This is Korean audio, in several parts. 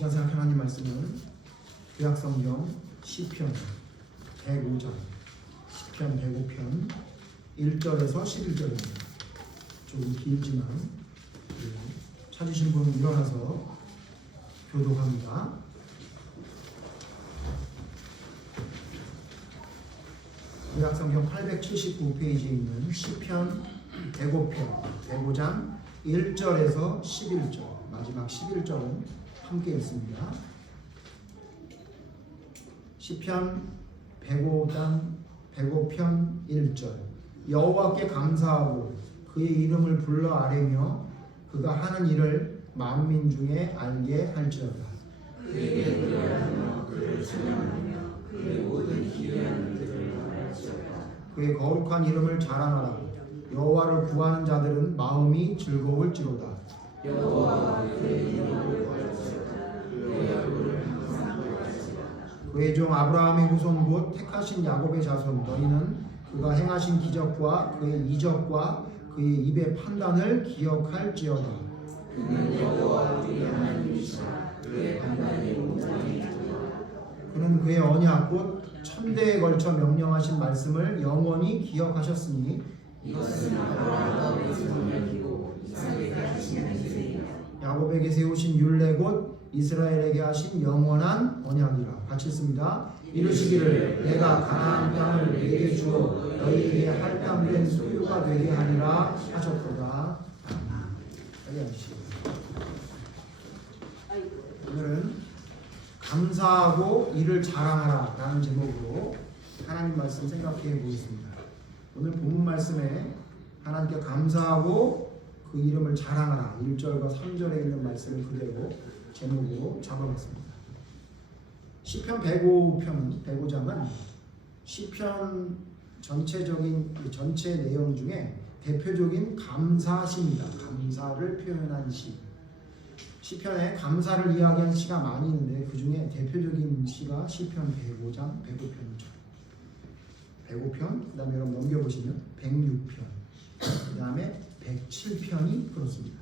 시간 생각 하나님 말씀은 구약성경 시편 105장 시편 105편 1절에서 11절입니다. 조금 길지만 찾으신 분은 일어나서 교독합니다. 구약성경 879페이지에 있는 시편 105편 105장 1절에서 11절 마지막 11절은 함께 읽습니다. 시편 105편 1절 여호와께 감사하고 그의 이름을 불러 아뢰며 그가 하는 일을 만민 중에 알게 할지어다. 그에게 노래하며 그를 찬양하며 그의 모든 기이한 일들을 말할지어다. 그의 거룩한 이름을 자랑하라. 여호와를 구하는 자들은 마음이 즐거울지로다. 여호와와 그의 이름을 구할지어다. 그의 얼굴을 항상 보할지어다. 그의 종 아브라함의 후손 곧 택하신 야곱의 자손 너희는 그가 행하신 기적과 그의 이적과 그의 입의 판단을 기억할지어다. 그는 여호와 우리 하나님이시라. 그의 판단이 온전하니라. 그는 그의 언약 곧 천대에 걸쳐 명령하신 말씀을 영원히 기억하셨으니 이것은 아브라함과 우리 선명이고 이삭에게 하신 맹세이라. 야곱에게 세우신 율례 곧 이스라엘에게 하신 영원한 언약이라. 같이 읽습니다. 이르시기를 내가 가나안 땅을 내게 주어 너희에게 할당된 소유가 되게 하리라 하셨도다. 아멘. 오늘은 감사하고 이를 자랑하라 라는 제목으로 하나님 말씀 생각해 보겠습니다. 오늘 본문 말씀에 하나님께 감사하고 그 이름을 자랑하라 1절과 3절에 있는 말씀을 그대로 제목으로 잡아봤습니다. 시편 105장은 시편 전체 내용 중에 대표적인 감사시입니다. 감사를 표현한 시. 시편에 감사를 이야기한 시가 많이 있는데 그 중에 대표적인 시가 시편 105장 105편이죠. 105편, 그 다음에 여러분 넘겨보시면 106편, 그 다음에 107편이 그렇습니다.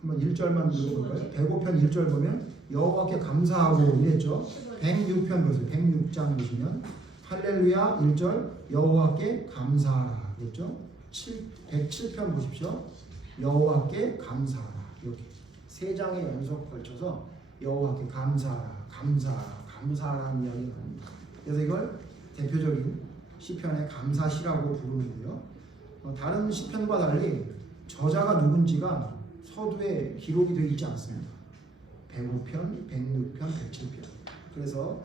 한번 1절만 읽어볼까요? 105편 1절 보면 여호와께 감사하고 이랬죠. 106편 보세요. 106장 보시면 할렐루야 1절 여호와께 감사하라 그랬죠. 107편 보십시오. 여호와께 감사하라 이렇게 세 장의 연속 걸쳐서 여호와께 감사하라 감사하라는 이야기가 나옵니다. 그래서 이걸 대표적인 시편의 감사시라고 부르는데요. 다른 시편과 달리 저자가 누군지가 서두에 기록이 되어 있지 않습니다. 105편, 106편, 107편. 그래서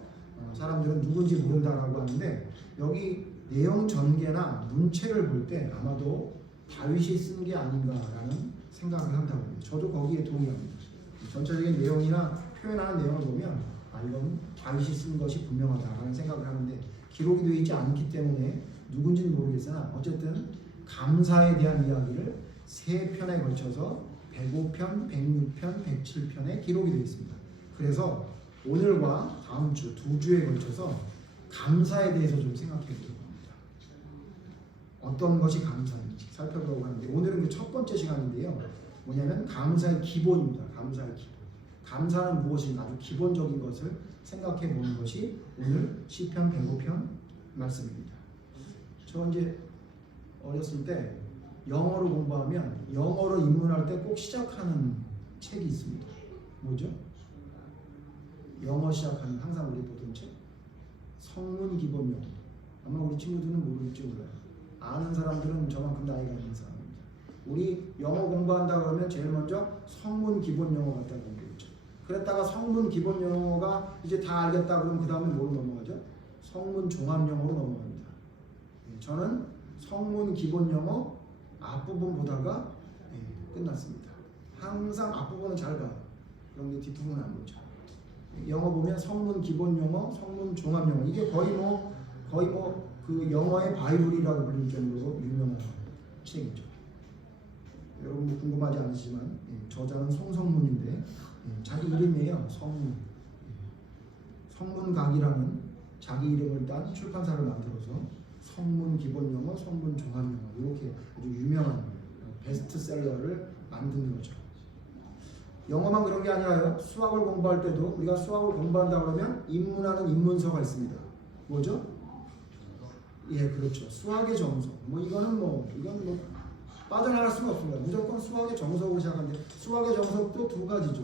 사람들은 누군지 모른다라고 하는데 여기 내용 전개나 문체를 볼 때 아마도 다윗이 쓴 게 아닌가라는 생각을 한다고 합니다. 저도 거기에 동의합니다. 전체적인 내용이나 표현하는 내용을 보면 이건 다윗이 쓴 것이 분명하다라는 생각을 하는데 기록이 되어 있지 않기 때문에 누군지는 모르겠으나 어쨌든 감사에 대한 이야기를 세 편에 걸쳐서 105편, 106편, 107편에 기록이 되어 있습니다. 그래서 오늘과 다음 주 두 주에 걸쳐서 감사에 대해서 좀 생각해 보려고 합니다. 어떤 것이 감사인지 살펴보려고 하는데 오늘은 그 첫 번째 시간인데요. 뭐냐면 감사의 기본입니다. 감사의 기본. 감사는 무엇인가 아주 기본적인 것을 생각해 보는 것이 오늘 시편 105편 말씀입니다. 저 이제 어렸을 때 영어로 공부하면 영어로 입문할 때 꼭 시작하는 책이 있습니다. 뭐죠? 영어 시작하는 항상 우리 보던 책 성문 기본 영어. 아마 우리 친구들은 모를지 몰라요. 아는 사람들은 저만큼 나이가 있는 사람입니다. 우리 영어 공부한다 그러면 제일 먼저 성문 기본 영어 갖다 공부했죠. 그랬다가 성문 기본 영어가 이제 다 알겠다 그러면 그 다음에 뭐로 넘어가죠? 성문 종합 영어로 넘어갑니다. 저는 성문 기본 영어 앞부분 보다가 끝났습니다. 항상 앞부분은 잘 봐요. 그런데 뒷부분은 안 보죠. 영어 보면 성문 기본 영어, 성문 종합 영어 이게 거의 그 영어의 바이블이라고 불릴 정도로 유명한 책이죠. 여러분도 궁금하지 않으시지만 저자는 송성문인데 자기 이름이에요. 성문각이라는 자기 이름을 딴 출판사를 만들어서 성문 기본 영어, 성문 종합 영어 이렇게 아주 유명한 베스트셀러를 만든 거죠. 영어만 그런 게 아니라요. 수학을 공부할 때도 우리가 수학을 공부한다 그러면 입문하는 입문서가 있습니다. 뭐죠? 예, 그렇죠. 수학의 정석. 이건 빠져나갈 수가 없습니다. 무조건 수학의 정석으로 시작하는데 수학의 정석도 두 가지죠.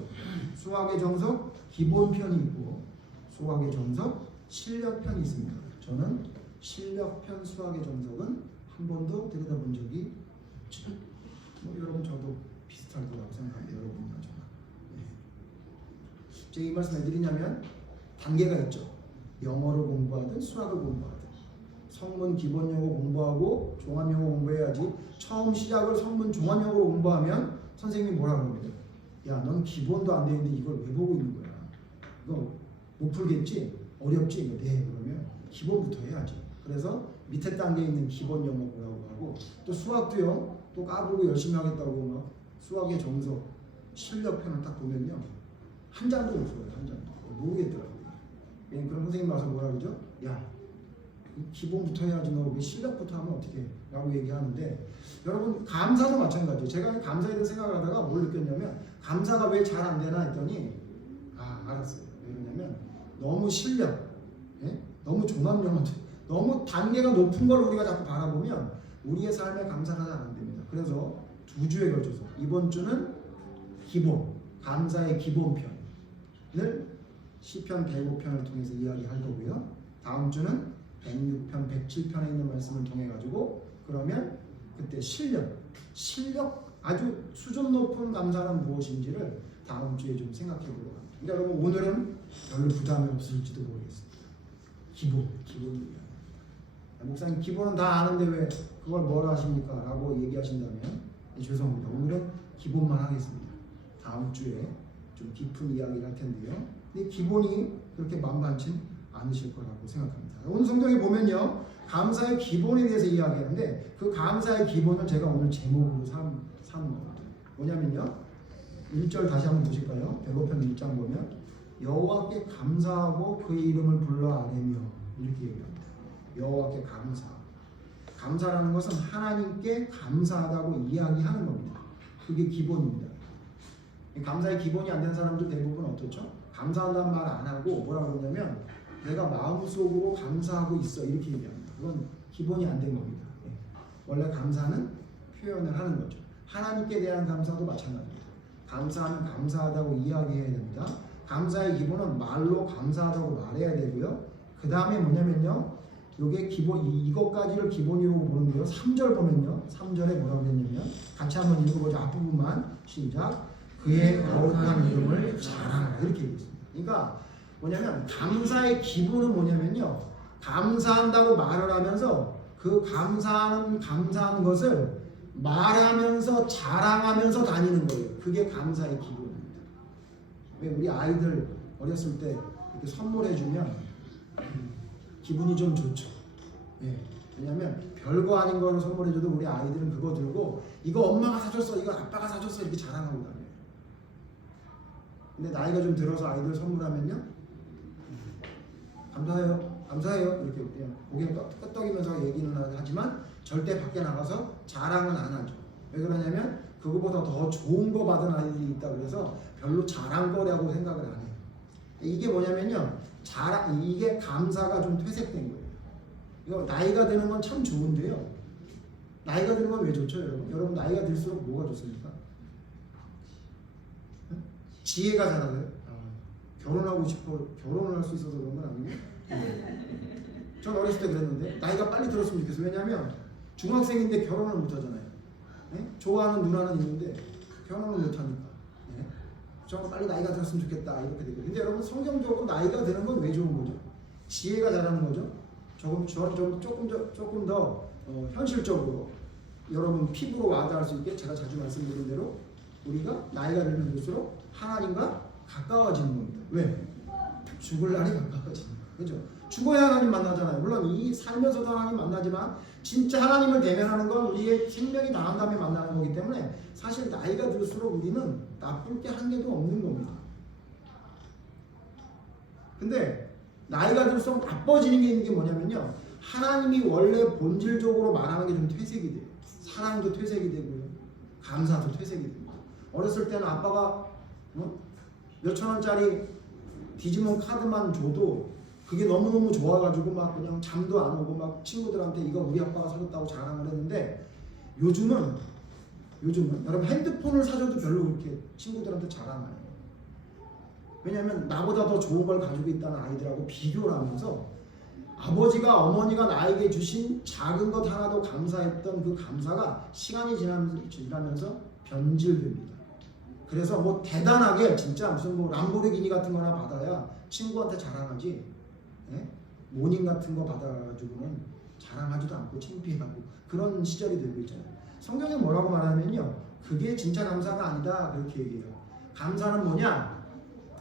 수학의 정석 기본편이 있고 수학의 정석 실력편이 있습니다. 저는 실력편 수학의 정석은 한 번도 들여다본 적이 없죠. 여러분 저도 비슷할 거라고 생각합니다. 여러분과 저는. 제가 이 말씀 해드리냐면 단계가 있죠. 영어를 공부하든 수학을 공부하든 성문 기본 영어 공부하고 종합 영어 공부해야지. 처음 시작을 성문 종합 영어로 공부하면 선생님이 뭐라고 합니다. 야, 넌 기본도 안 돼 있는데 이걸 왜 보고 있는 거야? 이거 못 풀겠지? 어렵지? 네, 그러면 기본부터 해야지. 그래서 밑에 단계에 있는 기본 영어 보라고 하고 또 수학도요. 또 까불고 열심히 하겠다고 막 수학의 정석 실력편을 딱 보면요. 한 장도 못 써요. 한 장도. 모르겠더라고요. 그럼 선생님 와서 뭐라 그러죠? 야, 기본부터 해야지 너 왜 실력부터 하면 어떻게 해? 라고 얘기하는데 여러분 감사도 마찬가지예요. 제가 감사에 대해 생각을 하다가 뭘 느꼈냐면 감사가 왜 잘 안 되나 했더니 알았어요. 왜 그러냐면 너무 실력, 예? 너무 종합영어, 너무 단계가 높은 걸 우리가 자꾸 바라보면 우리의 삶에 감사가 잘 안 됩니다. 그래서 두 주에 걸쳐서 이번 주는 기본, 감사의 기본편을 시편 105편을 통해서 이야기할 거고요. 다음 주는 106편, 107편에 있는 말씀을 통해 가지고 그러면 그때 실력 아주 수준 높은 감사는 무엇인지를 다음 주에 좀 생각해 보려고 합니다. 그러니까 여러분 오늘은 별로 부담이 없을지도 모르겠습니다. 기본입니다. 목사님 기본은 다 아는데 왜 그걸 뭐라 하십니까? 라고 얘기하신다면 죄송합니다. 오늘은 기본만 하겠습니다. 다음 주에 좀 깊은 이야기를 할 텐데요. 근데 기본이 그렇게 만만치 않으실 거라고 생각합니다. 오늘 성경에 보면요. 감사의 기본에 대해서 이야기하는데 그 감사의 기본을 제가 오늘 제목으로 삼은 겁니다. 뭐냐면요. 1절 다시 한번 보실까요? 105편 1장 보면 여호와께 감사하고 그의 이름을 불러 아뢰며 이렇게 얘기합니다. 여호와께 감사라는 것은 하나님께 감사하다고 이야기하는 겁니다. 그게 기본입니다. 감사의 기본이 안 된 사람들 대부분 어떻죠? 감사한다는 말 안 하고 뭐라 그러냐면 내가 마음속으로 감사하고 있어 이렇게 얘기합니다. 그건 기본이 안 된 겁니다. 원래 감사는 표현을 하는 거죠. 하나님께 대한 감사도 마찬가지입니다. 감사하면 감사하다고 이야기해야 됩니다. 감사의 기본은 말로 감사하다고 말해야 되고요. 그 다음에 뭐냐면요. 요게 기본 이것까지를 기본으로 보는데요. 3절 보면요. 3절에 뭐라고 했냐면 같이 한번 읽어보죠. 앞부분만 시작. 그의 거룩한 이름을 자랑하라 이렇게 얘기했습니다. 그러니까 뭐냐면 감사의 기본은 뭐냐면요. 감사한다고 말을 하면서 그 감사하는 것을 말하면서 자랑하면서 다니는 거예요. 그게 감사의 기본입니다. 왜 우리 아이들 어렸을 때 이렇게 선물해주면 기분이 좀 좋죠. 예. 왜냐면 별거 아닌 거를 선물해줘도 우리 아이들은 그거 들고 이거 엄마가 사줬어, 이거 아빠가 사줬어 이렇게 자랑하고 다녀요. 근데 나이가 좀 들어서 아이들 선물하면요, 감사해요 이렇게 그냥 고개 끄덕이면서 얘기는 하지만 절대 밖에 나가서 자랑은 안 하죠. 왜 그러냐면 그거보다 더 좋은 거 받은 아이들이 있다 그래서 별로 자랑거리라고 생각을 안 해요. 이게 뭐냐면요, 이게 감사가 좀 퇴색된 거예요. 이거 나이가 드는 건 참 좋은데요. 나이가 드는 건 왜 좋죠, 여러분? 여러분 나이가 들수록 뭐가 좋습니까? 지혜가 자라요. 결혼하고 싶어 결혼을 할 수 있어서 그런 건 아니고. 전 어렸을 때 그랬는데 나이가 빨리 들었으면 좋겠어요. 왜냐하면 중학생인데 결혼을 못 하잖아요. 네? 좋아하는 누나는 있는데 결혼을 못 하니까. 네? 저는 빨리 나이가 들었으면 좋겠다 이렇게 되거든요. 근데 여러분 성경적으로 나이가 드는 건 왜 좋은 거죠? 지혜가 자라는 거죠. 조금 더 현실적으로 여러분 피부로 와닿을 수 있게 제가 자주 말씀드린 대로 우리가 나이가 들면 들수록 하나님과 가까워지는 겁니다. 왜? 죽을 날이 가까워지는 거예요. 그죠? 죽어야 하나님 만나잖아요. 물론 이 살면서도 하나님 만나지만 진짜 하나님을 대면하는 건 우리의 생명이 나간 다음에 만나는 거기 때문에 사실 나이가 들수록 우리는 나쁠 게 한 개도 없는 겁니다. 근데 나이가 들수록 나빠지는 게 있는 게 뭐냐면요, 하나님이 원래 본질적으로 말하는 게 좀 퇴색이 돼요. 사랑도 퇴색이 되고요, 감사도 퇴색이 됩니다. 어렸을 때는 아빠가 몇천 원짜리 디지몬 카드만 줘도 그게 너무너무 좋아가지고 막 그냥 잠도 안 오고 막 친구들한테 이거 우리 아빠가 사줬다고 자랑을 했는데 요즘은 여러분 핸드폰을 사줘도 별로 그렇게 친구들한테 자랑 안 해요. 왜냐하면 나보다 더 좋은 걸 가지고 있다는 아이들하고 비교를 하면서 아버지가 어머니가 나에게 주신 작은 것 하나도 감사했던 그 감사가 시간이 지나면서 변질됩니다. 그래서 뭐 대단하게 진짜 무슨 뭐 람보르기니 같은 거나 받아야 친구한테 자랑하지, 예? 모닝 같은 거 받아가지고는 자랑하지도 않고 창피하고 그런 시절이 되고 있잖아요. 성경에 뭐라고 말하면요, 그게 진짜 감사가 아니다 그렇게 얘기해요. 감사는 뭐냐?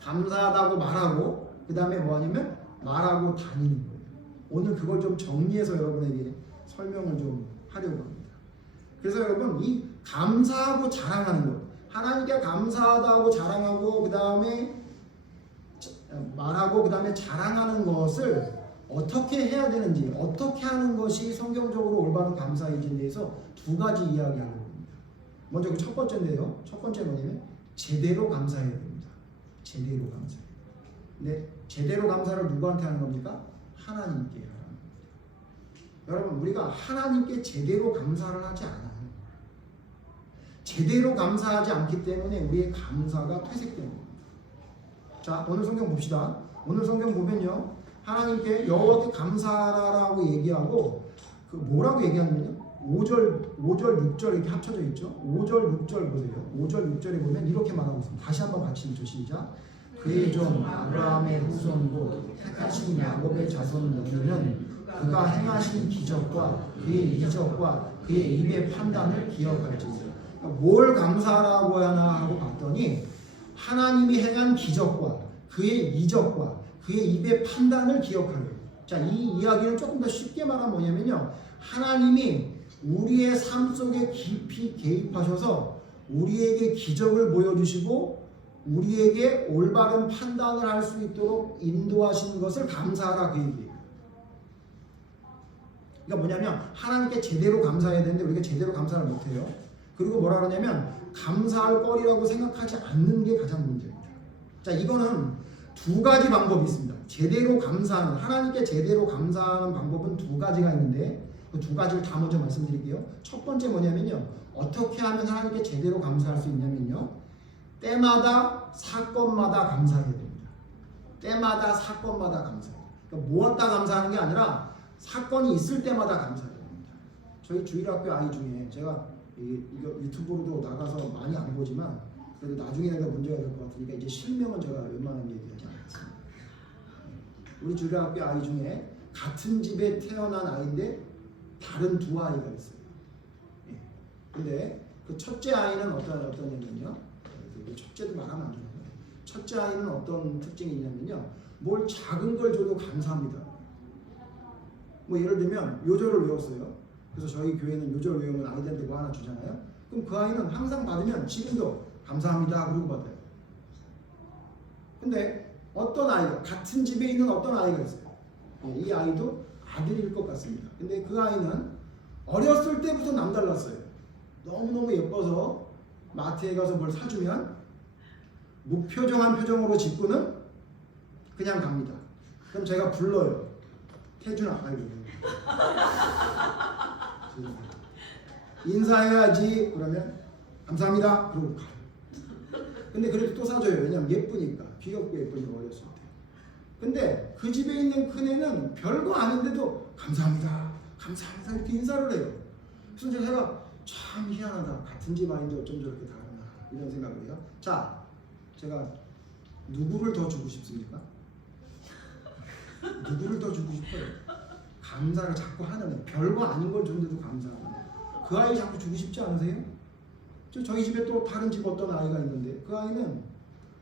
감사하다고 말하고 그 다음에 뭐냐면 말하고 다니는 거예요. 오늘 그걸 좀 정리해서 여러분에게 설명을 좀 하려고 합니다. 그래서 여러분 이 감사하고 자랑하는 것, 하나님께 감사하다고 자랑하고 그 다음에 말하고 그 다음에 자랑하는 것을 어떻게 해야 되는지, 어떻게 하는 것이 성경적으로 올바른 감사인지에 대해서 두 가지 이야기하려고 합니다. 먼저 그 첫 번째인데요. 첫 번째 뭐냐면 제대로 감사해야 됩니다. 제대로 감사해요. 근데 제대로 감사를 누구한테 하는 겁니까? 하나님께 하는 겁니다. 여러분 우리가 하나님께 제대로 감사를 하지 않아요. 제대로 감사하지 않기 때문에 우리의 감사가 퇴색되는 겁니다. 자, 오늘 성경 봅시다. 오늘 성경 보면요, 하나님께 여호와께 감사하라고 얘기하고 그 뭐라고 얘기하냐면요, 5절, 6절 이렇게 합쳐져 있죠. 5절, 6절 보세요. 5절, 6절에 보면 이렇게 말하고 있습니다. 다시 한번 같이 읽죠. 시작. 그의 종 아브라함의 후손고 택하신 야곱의 자손 너희는 그가 행하신 기적과 그의 이적과 그의 입의 판단을 기억할지니라. 뭘 감사하라고 하나 하고 봤더니 하나님이 행한 기적과 그의 이적과 그의 입의 판단을 기억하래요. 자, 이 이야기를 조금 더 쉽게 말하면 뭐냐면요, 하나님이 우리의 삶 속에 깊이 개입하셔서 우리에게 기적을 보여주시고 우리에게 올바른 판단을 할 수 있도록 인도하시는 것을 감사하라 그 얘기예요. 그러니까 뭐냐면 하나님께 제대로 감사해야 되는데 우리가 제대로 감사를 못해요. 그리고 뭐라 그러냐면 감사할 거리라고 생각하지 않는 게 가장 문제입니다. 자, 이거는 두 가지 방법이 있습니다. 제대로 감사하는, 하나님께 제대로 감사하는 방법은 두 가지가 있는데 그 두 가지를 다 먼저 말씀드릴게요. 첫 번째 뭐냐면요, 어떻게 하면 하나님께 제대로 감사할 수 있냐면요, 때마다 사건마다 감사해야 됩니다. 때마다 사건마다 감사해요. 그러니까 모았다 감사하는 게 아니라 사건이 있을 때마다 감사해야 됩니다. 저희 주일학교 아이 중에 제가 이거 유튜브로도 나가서 많이 안 보지만 그래도 나중에라도 문제가 될 것 같으니까 이제 실명은 제가 웬만하면 얘기하지 않겠습니다. 우리 주일학교 아이 중에 같은 집에 태어난 아이인데 다른 두 아이가 있어요. 예. 근데 그 첫째 아이는 어떤 애냐면요, 첫째도 말하면 안 되는 거예요. 첫째 아이는 어떤 특징이 있냐면요, 뭘 작은 걸 줘도 감사합니다. 뭐 예를 들면 요절을 외웠어요. 그래서 저희 교회는 요절 외우면 아이들한테 뭐 하나 주잖아요. 그럼 그 아이는 항상 받으면 지금도 감사합니다 그러고 받아요. 근데 어떤 아이가, 같은 집에 있는 어떤 아이가 있어요. 이 아이도 아들일 것 같습니다. 근데 그 아이는 어렸을 때부터 남달랐어요. 너무너무 예뻐서 마트에 가서 뭘 사주면 무표정한 표정으로 직구는 그냥 갑니다. 그럼 제가 불러요. 태준아, 아이고 인사해야지. 그러면 감사합니다 그러고 가요. 근데 그래도 또 사줘요. 왜냐면 예쁘니까, 귀엽고 예쁘니까 어렸을 때. 근데 그 집에 있는 큰애는 별거 아닌데도 감사합니다 감사합니다 이렇게 인사를 해요. 그래서 제가 참 희한하다, 같은 집 아닌데 어쩜 저렇게 다르나 이런 생각을 해요. 자, 제가 누구를 더 주고 싶습니까? 누구를 더 주고 싶어요? 감사를 자꾸 하는 애, 별거 아닌 걸 줬는데도 감사하는 그 아이 자꾸 주고 싶지 않으세요? 저희 집에 또 다른 집 어떤 아이가 있는데 그 아이는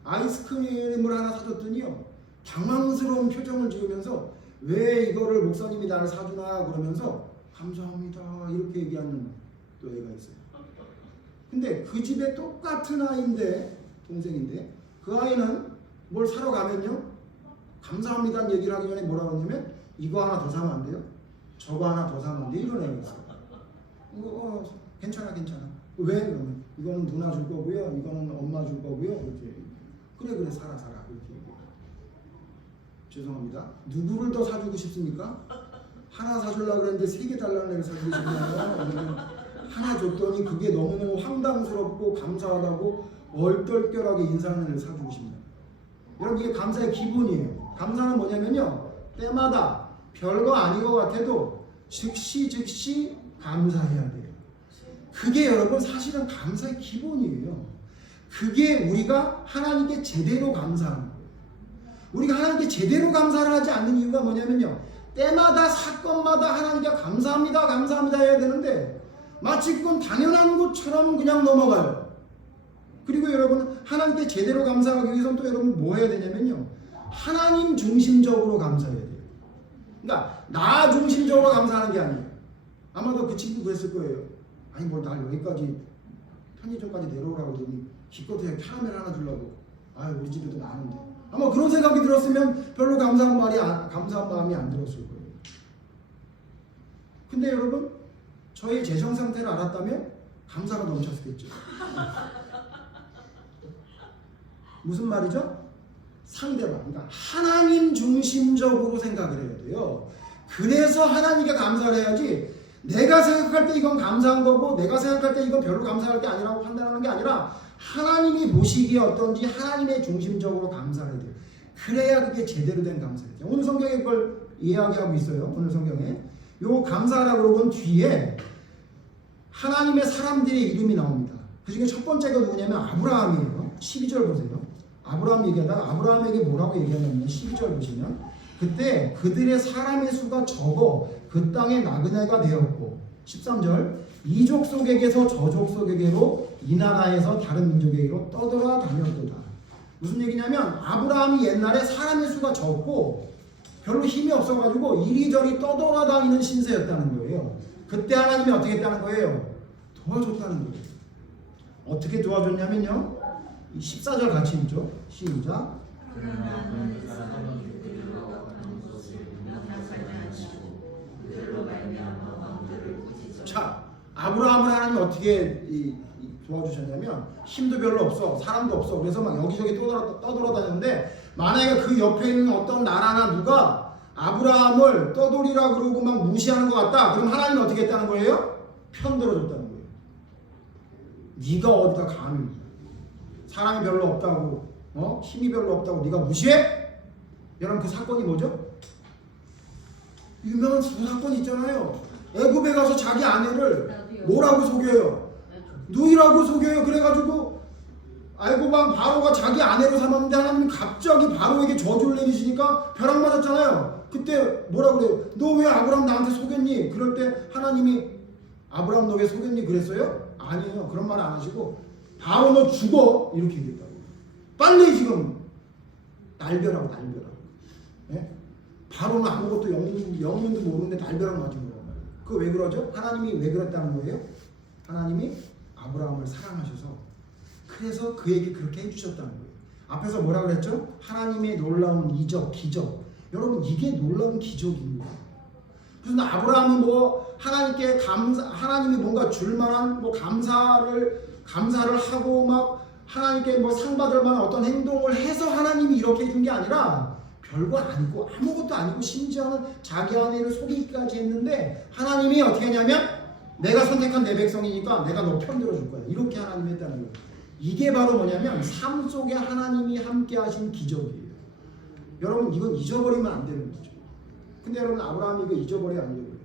아이스크림을 하나 사줬더니요, 당황스러운 표정을 지으면서 왜 이거를 목사님이 나를 사주나 그러면서 감사합니다 이렇게 얘기하는 또 애가 있어요. 근데 그 집에 똑같은 아이인데, 동생인데 그 아이는 뭘 사러 가면요, 감사합니다는 얘기를 하기 전에 뭐라고 하냐면 이거 하나 더 사면 안 돼요? 저거 하나 더 사면 안 돼요? 이런 애가 있어요. 괜찮아 왜? 그러면 이거는 누나 줄 거고요, 이거는 엄마 줄 거고요 이렇게. 그래 살아 이렇게 얘기해요. 죄송합니다. 누구를 더 사주고 싶습니까? 하나 사주려고 그랬는데 3개 달라는 애를 사주고 싶나요? 아니면 하나 줬더니 그게 너무너무 황당스럽고 감사하다고 얼떨결하게 인사하는 애를 사주고 싶나요? 여러분 이게 감사의 기본이에요. 감사는 뭐냐면요, 때마다 별거 아닌 것 같아도 즉시 감사해야 돼요. 그게 여러분 사실은 감사의 기본이에요. 그게 우리가 하나님께 제대로 감사하는 거예요. 우리가 하나님께 제대로 감사를 하지 않는 이유가 뭐냐면요, 때마다 사건마다 하나님께 감사합니다 해야 되는데 마치 그건 당연한 것처럼 그냥 넘어가요. 그리고 여러분 하나님께 제대로 감사하기 위해서는 또 여러분 뭐 해야 되냐면요, 하나님 중심적으로 감사해야 돼요. 그러니까 나 중심적으로 감사하는 게 아니에요. 아마도 그 친구 그랬을 거예요. 아니 뭐 날 여기까지 편의점까지 내려오라고 그러더니 기껏해야 캐러멜 하나 주려고. 아유 우리 집에도 많은데. 아마 그런 생각이 들었으면 별로 감사한 마음이 안 들었을 거예요. 근데 여러분 저의 재정 상태를 알았다면 감사가 넘쳤겠죠. 무슨 말이죠? 상대방, 그러니까 하나님 중심적으로 생각을 해야 돼요. 그래서 하나님께 감사를 해야지, 내가 생각할 때 이건 감사한 거고 내가 생각할 때 이건 별로 감사할 게 아니라고 판단하는 게 아니라 하나님이 보시기에 어떤지 하나님의 중심적으로 감사를 해야 돼요. 그래야 그게 제대로 된 감사예요. 오늘 성경에 그걸 이야기하고 있어요. 오늘 성경에 요 감사라고 그러면 뒤에 하나님의 사람들의 이름이 나옵니다. 그 중에 첫 번째가 누구냐면 아브라함이에요. 12절 보세요. 아브라함 얘기하다가 아브라함에게 뭐라고 얘기하냐면 12절 보시면 그때 그들의 사람의 수가 적어 그 땅에 나그네가 되었고, 13절 이 족속에게서 저 족속에게로 이 나라에서 다른 민족에게로 떠돌아 다녔도다. 무슨 얘기냐면 아브라함이 옛날에 사람의 수가 적고 별로 힘이 없어가지고 이리저리 떠돌아다니는 신세였다는 거예요. 그때 하나님이 어떻게 했다는 거예요? 도와줬다는 거예요. 어떻게 도와줬냐면요, 14절 같이 읽죠. 시작. 자, 아브라함을 하나님이 어떻게 도와주셨냐면 힘도 별로 없어, 사람도 없어. 그래서 막 여기저기 떠돌아다녔는데 만약에 그 옆에 있는 어떤 나라나 누가 아브라함을 떠돌이라 그러고 막 무시하는 것 같다, 그럼 하나님이 어떻게 했다는 거예요? 편들어줬다는 거예요. 네가 어디다 감히 사람이 별로 없다고, 힘이 별로 없다고 네가 무시해? 여러분 그 사건이 뭐죠? 유명한 두 사건이 있잖아요. 애굽에 가서 자기 아내를 뭐라고 속여요? 누이라고 속여요. 그래가지고 알고 보면 바로가 자기 아내로 삼았는데 하나님 갑자기 바로에게 저주를 내리시니까 벼락 맞았잖아요. 그때 뭐라 그래요? 너 왜 아브라함 나한테 속였니? 그럴 때 하나님이 아브라함 너 왜 속였니? 그랬어요? 아니에요. 그런 말 안 하시고 바로 너 죽어 이렇게 얘기했다고. 빨리 지금 날벼락. 예? 바로는 아무것도 영문도 모르는데 날벼락 맞은 거란 말이에요. 그거 왜 그러죠? 하나님이 왜 그랬다는 거예요? 하나님이 아브라함을 사랑하셔서 그래서 그에게 그렇게 해주셨다는 거예요. 앞에서 뭐라 그랬죠? 하나님의 놀라운 이적, 기적. 여러분 이게 놀라운 기적입니다. 그래서 아브라함이 뭐 하나님께 하나님이 뭔가 줄만한 뭐 감사를 하고 막 하나님께 뭐 상 받을 만한 어떤 행동을 해서 하나님이 이렇게 해준 게 아니라 별거 아니고 아무것도 아니고 심지어는 자기 아내를 속이기까지 했는데 하나님이 어떻게 했냐면 내가 선택한 내 백성이니까 내가 너 편들어 줄 거야. 이렇게 하나님이 했다는 거예요. 이게 바로 뭐냐면 삶 속에 하나님이 함께 하신 기적이에요. 여러분 이건 잊어버리면 안 되는 거죠. 근데 여러분 아브라함이 이거 잊어버려야 안 잊어버려요?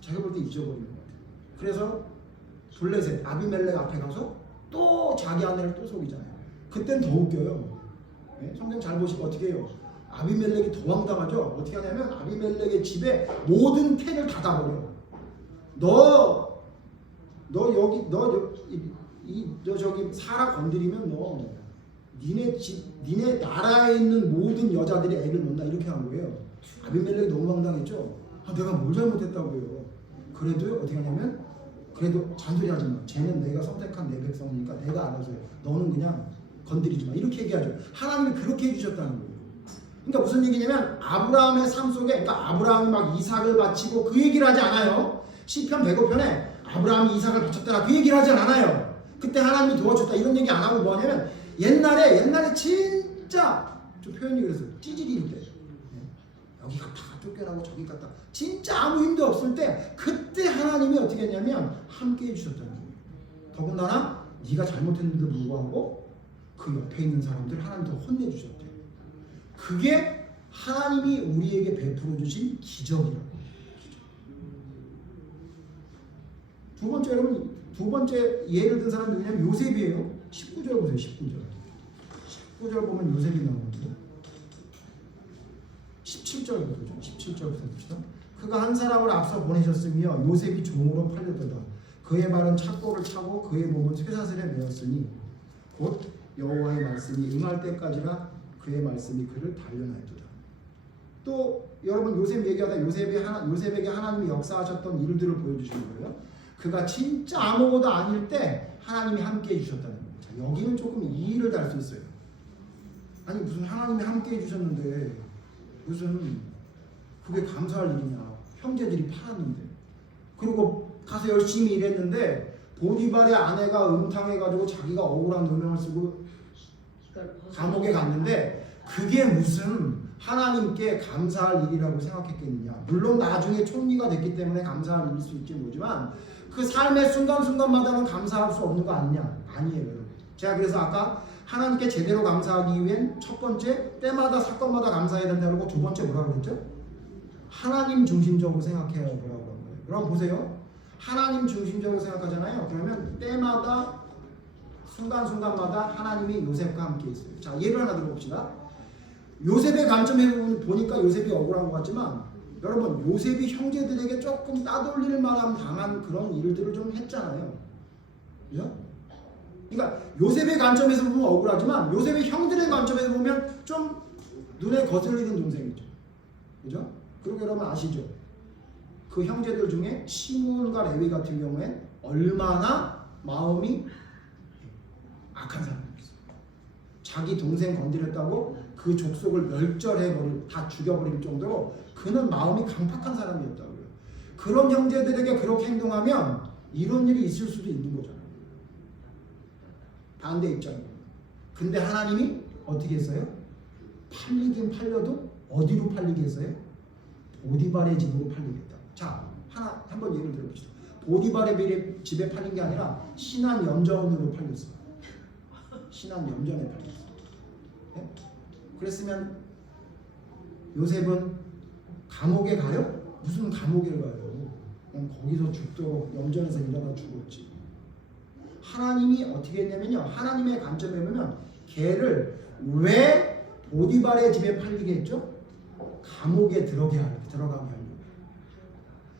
자기가 볼 때 잊어버리는 것 같아요. 그래서 블레셋 아비멜렉 앞에 가서 또 자기 아내를 또 속이잖아요. 그땐 더 웃겨요. 네? 성경 잘 보시고 어떻게 해요? 아비멜렉이 더 황당하죠. 어떻게 하냐면 아비멜렉의 집에 모든 텐을 닫아버려. 너 저기 사라 건드리면 너 니네 나라에 있는 모든 여자들이 애를 못 낳아 이렇게 한 거예요. 아비멜렉이 너무 황당했죠. 내가 뭘 잘못했다고요. 그래도 어떻게 하냐면 그래도 잔소리하지 마. 쟤는 내가 선택한 내 백성이니까 내가 알아서 해. 너는 그냥 건드리지 마. 이렇게 얘기하죠. 하나님이 그렇게 해주셨다는 거예요. 그러니까 무슨 얘기냐면 아브라함의 삶 속에, 그러니까 아브라함이 막 이삭을 바치고 그 얘기를 하지 않아요. 시편 105편에 아브라함이 이삭을 바쳤더라 그 얘기를 하지 않아요. 그때 하나님이 도와줬다 이런 얘기 안 하고 뭐냐면 옛날에 진짜 좀 표현이 그래서 찌질일 때 여기 갔다가 쫓겨나고 저기 갔다가 진짜 아무 힘도 없을 때 그때 하나님이 어떻게 했냐면 함께 해주셨다는 거예요. 더군다나 네가 잘못했는데도 불구하고 그 옆에 있는 사람들 하나님도 혼내주셨대. 그게 하나님이 우리에게 베풀어 주신 기적이라고. 두 번째, 여러분, 두 번째 예를 든 사람이 누구냐면 요셉이에요. 19절 보세요. 19절 보면 요셉이 나오거든요. 17절부터 17절부터 봅시다. 그가 한 사람을 앞서 보내셨으며 요셉이 종으로 팔렸도다. 그의 발은 착고를 차고 그의 몸은 쇠사슬에 매었으니 곧 여호와의 말씀이 응할 때까지라 그의 말씀이 그를 단련하였도다. 또 여러분 요셉 얘기하다 요셉에게 하나님이 역사하셨던 일들을 보여주시는 거예요. 그가 진짜 아무것도 아닐 때 하나님이 함께 해주셨다는 거예요. 자, 여기는 조금 이의를 달 수 있어요. 아니 무슨 하나님이 함께 해주셨는데 무슨 그게 감사할 일이냐. 형제들이 팔았는데 그리고 가서 열심히 일했는데 보디발의 아내가 음탕해가지고 자기가 억울한 누명을 쓰고 감옥에 갔는데 그게 무슨 하나님께 감사할 일이라고 생각했겠느냐. 물론 나중에 총리가 됐기 때문에 감사할 일일 수 있지 모르지만 그 삶의 순간순간마다는 감사할 수 없는 거 아니냐. 아니에요. 제가 그래서 아까 하나님께 제대로 감사하기 위한 첫 번째 때마다 사건마다 감사해야 된다고 두 번째 뭐라고 그랬죠? 하나님 중심적으로 생각해야 뭐라고 한 거예요. 그럼 보세요. 하나님 중심적으로 생각하잖아요. 그러면 때마다 순간순간마다 하나님이 요셉과 함께 있어요. 자, 예를 하나 들어봅시다. 요셉의 관점에 보니까 요셉이 억울한 것 같지만 여러분 요셉이 형제들에게 조금 따돌릴 만한 당한 그런 일들을 좀 했잖아요. 그죠? 그러니까 요셉의 관점에서 보면 억울하지만 요셉의 형들의 관점에서 보면 좀 눈에 거슬리는 동생이죠. 그죠? 그리고 여러분 아시죠? 그 형제들 중에 시므온과 레위 같은 경우엔 얼마나 마음이 악한 사람이었어요. 자기 동생 건드렸다고 그 족속을 멸절해버릴, 다 죽여버릴 정도로 그는 마음이 강팍한 사람이었다고요. 그런 형제들에게 그렇게 행동하면 이런 일이 있을 수도 있는 거잖아요. 반대 입장이에요. 근데 하나님이 어떻게 했어요? 팔리긴 팔려도 어디로 팔리게 했어요? 보디발의 집으로 팔리겠다. 자, 한번 예를 들어봅시다. 보디발의 집에 팔린 게 아니라 신한 염전으로 팔렸어요. 신한 염전에 팔렸어요. 네? 그랬으면 요셉은 감옥에 가요? 무슨 감옥에 가요? 그냥 거기서 죽도록 염전에서 일하다 죽었지. 하나님이 어떻게 했냐면요. 하나님의 관점에 보면 걔를 왜 보디발의 집에 팔리게 했죠? 감옥에 들어가게 하려고.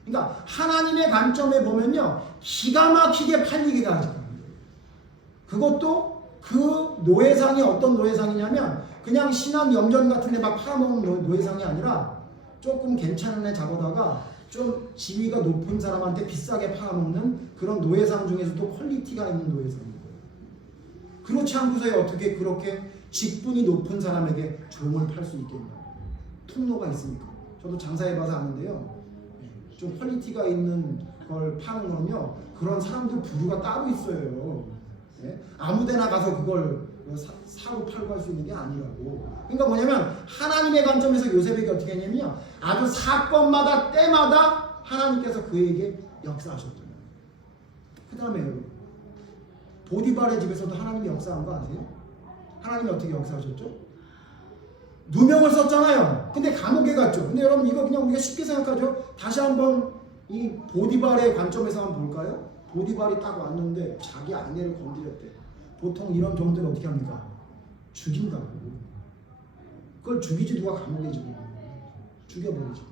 그러니까 하나님의 관점에 보면요. 기가 막히게 팔리게 하죠. 그것도 그 노예상이 어떤 노예상이냐면 그냥 신한 염전 같은 데 막 팔아먹는 노예상이 아니라 조금 괜찮은 애 잡아다가 좀 지위가 높은 사람한테 비싸게 팔아먹는 그런 노예상 중에서도 퀄리티가 있는 노예상이에요. 그렇지 않고서야 어떻게 그렇게 직분이 높은 사람에게 종을 팔 수 있겠냐. 통로가 있으니까. 저도 장사해봐서 아는데요. 좀 퀄리티가 있는 걸 파는 거는요. 그런 사람들 부류가 따로 있어요. 네? 아무데나 가서 그걸 사고 팔고 할 수 있는 게 아니라고. 그러니까 뭐냐면 하나님의 관점에서 요셉에게 어떻게 했냐면요. 아주 사건마다 때마다 하나님께서 그에게 역사하셨던 거예요. 그 다음에 보디발의 집에서도 하나님이 역사한 거 아세요? 하나님이 어떻게 역사하셨죠? 누명을 썼잖아요. 근데 감옥에 갔죠. 근데 여러분 이거 그냥 우리가 쉽게 생각하죠. 다시 한번 이 보디발의 관점에서 한번 볼까요? 보디발이 딱 왔는데 자기 아내를 건드렸대. 보통 이런 종들은 어떻게 합니까? 죽인다고. 그걸 죽이지 누가 감옥에 집어. 죽여버리지.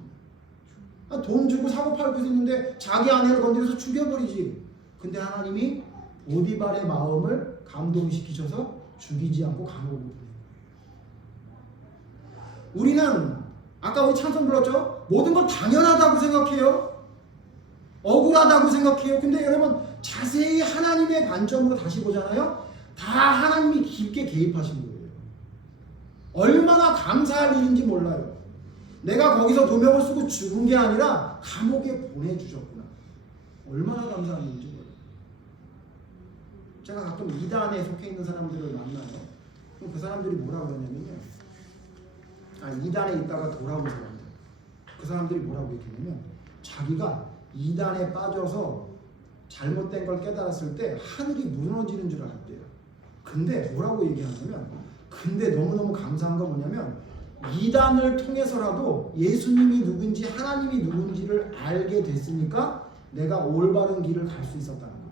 돈 주고 사고 팔고 있는데 자기 아내를 건드려서 죽여버리지. 근데 하나님이 보디발의 마음을 감동시키셔서 죽이지 않고 감옥으로 보내는 거예요. 우리는 아까 우리 찬송 불렀죠? 모든 걸 당연하다고 생각해요. 억울하다고 생각해요. 근데 여러분 자세히 하나님의 관점으로 다시 보잖아요. 다 하나님이 깊게 개입하신 거예요. 얼마나 감사할 일인지 몰라요. 내가 거기서 도명을 쓰고 죽은 게 아니라 감옥에 보내주셨구나. 얼마나 감사한 일인지 몰라요. 제가 가끔 이단에 속해 있는 사람들을 만나요. 그럼 그 사람들이 뭐라고 그러냐면요. 이단에 있다가 돌아온 사람들. 그 사람들이 뭐라고 얘기했냐면 자기가 이단에 빠져서 잘못된 걸 깨달았을 때 하늘이 무너지는 줄 알았대요. 근데 뭐라고 얘기하냐면 근데 너무너무 감사한 건 뭐냐면 이단을 통해서라도 예수님이 누군지 하나님이 누군지를 알게 됐으니까 내가 올바른 길을 갈 수 있었다는 거예요.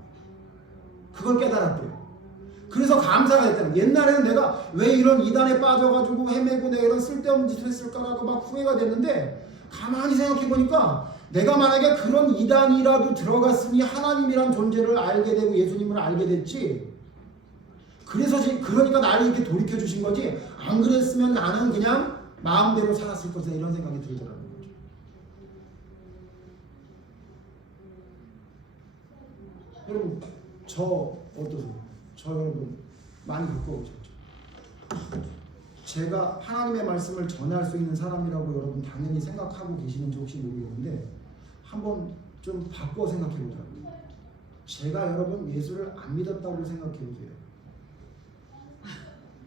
그걸 깨달았대요. 그래서 감사가 됐다는 거예요. 옛날에는 내가 왜 이런 이단에 빠져가지고 헤매고 내가 이런 쓸데없는 짓을 했을까라고 막 후회가 됐는데 가만히 생각해보니까 내가 만약에 그런 이단이라도 들어갔으니 하나님이란 존재를 알게 되고 예수님을 알게 됐지 그래서 그러니까 나를 이렇게 돌이켜 주신 거지 안 그랬으면 나는 그냥 마음대로 살았을 것이다 이런 생각이 들더라고요. 여러분 저 어떠세요? 저 여러분 많이 겪어보셨죠? 제가 하나님의 말씀을 전할 수 있는 사람이라고 여러분 당연히 생각하고 계시는지 혹시 모르겠는데 한번 좀 바꿔 생각해 보자고요. 제가 여러분 예수를 안 믿었다고 생각해 보세요.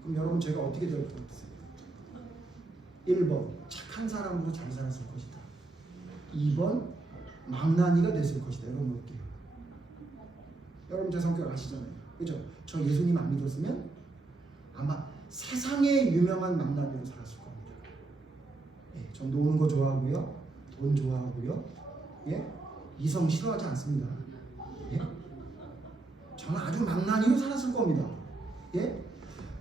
그럼 여러분 제가 어떻게 될 것 같으세요? 1번 착한 사람으로 잘 살았을 것이다. 2번 망나니가 됐을 것이다. 여러분 볼게요. 여러분 제 성격 아시잖아요. 그죠? 저 예수님 안 믿었으면 아마 세상에 유명한 망나니로 살았을 겁니다. 예, 전 노는 거 좋아하고요. 돈 좋아하고요. 예? 이성 싫어하지 않습니다. 예? 저는 아주 망나니로 살았을 겁니다. 예?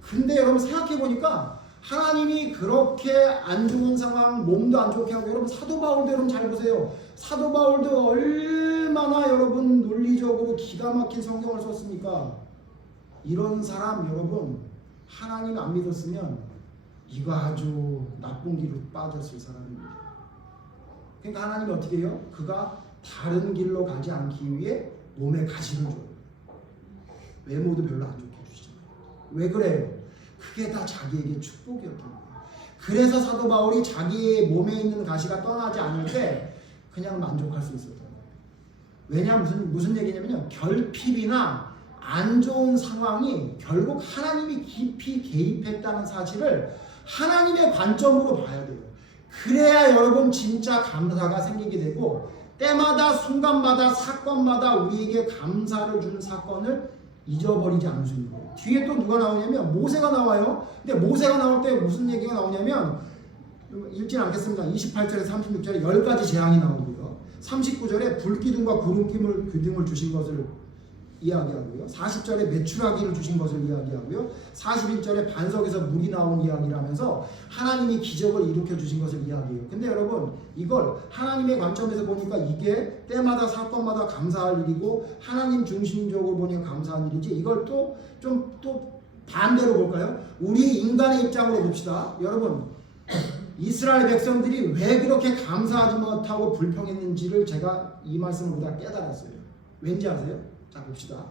근데 여러분 생각해 보니까 하나님이 그렇게 안 좋은 상황, 몸도 안 좋게 하고 여러분 사도 바울도 여러분 잘 보세요. 사도 바울도 얼마나 여러분 논리적으로 기가 막힌 성경을 썼습니까? 이런 사람 여러분 하나님 안 믿었으면 이거 아주 나쁜 길로 빠졌을 사람입니다. 그러니까 하나님이 어떻게 해요? 그가 다른 길로 가지 않기 위해 몸에 가시를 줘요. 외모도 별로 안 좋게 해주시잖아요. 왜 그래요? 그게 다 자기에게 축복이었던 거예요. 그래서 사도 바울이 자기의 몸에 있는 가시가 떠나지 않을 때 그냥 만족할 수 있었던 거예요. 왜냐 무슨 얘기냐면요. 결핍이나 안 좋은 상황이 결국 하나님이 깊이 개입했다는 사실을 하나님의 관점으로 봐야 돼요. 그래야 여러분 진짜 감사가 생기게 되고 때마다 순간마다 사건마다 우리에게 감사를 주는 사건을 잊어버리지 않을 수 있는 거예요. 뒤에 또 누가 나오냐면 모세가 나와요. 근데 모세가 나올 때 무슨 얘기가 나오냐면 읽진 않겠습니다. 28절에서 36절에 10가지 재앙이 나오고요. 39절에 불기둥과 구름기둥을 주신 것을 이야기하고요. 40절에 메추라기를 주신 것을 이야기하고요. 41절에 반석에서 물이 나온 이야기를 하면서 하나님이 기적을 일으켜 주신 것을 이야기해요. 근데 여러분 이걸 하나님의 관점에서 보니까 이게 때마다 사건마다 감사할 일이고 하나님 중심적으로 보니까 감사한 일이지 이걸 또 반대로 볼까요? 우리 인간의 입장으로 봅시다. 여러분 이스라엘 백성들이 왜 그렇게 감사하지 못하고 불평했는지를 제가 이 말씀을 보다 깨달았어요. 왠지 아세요? 자 봅시다.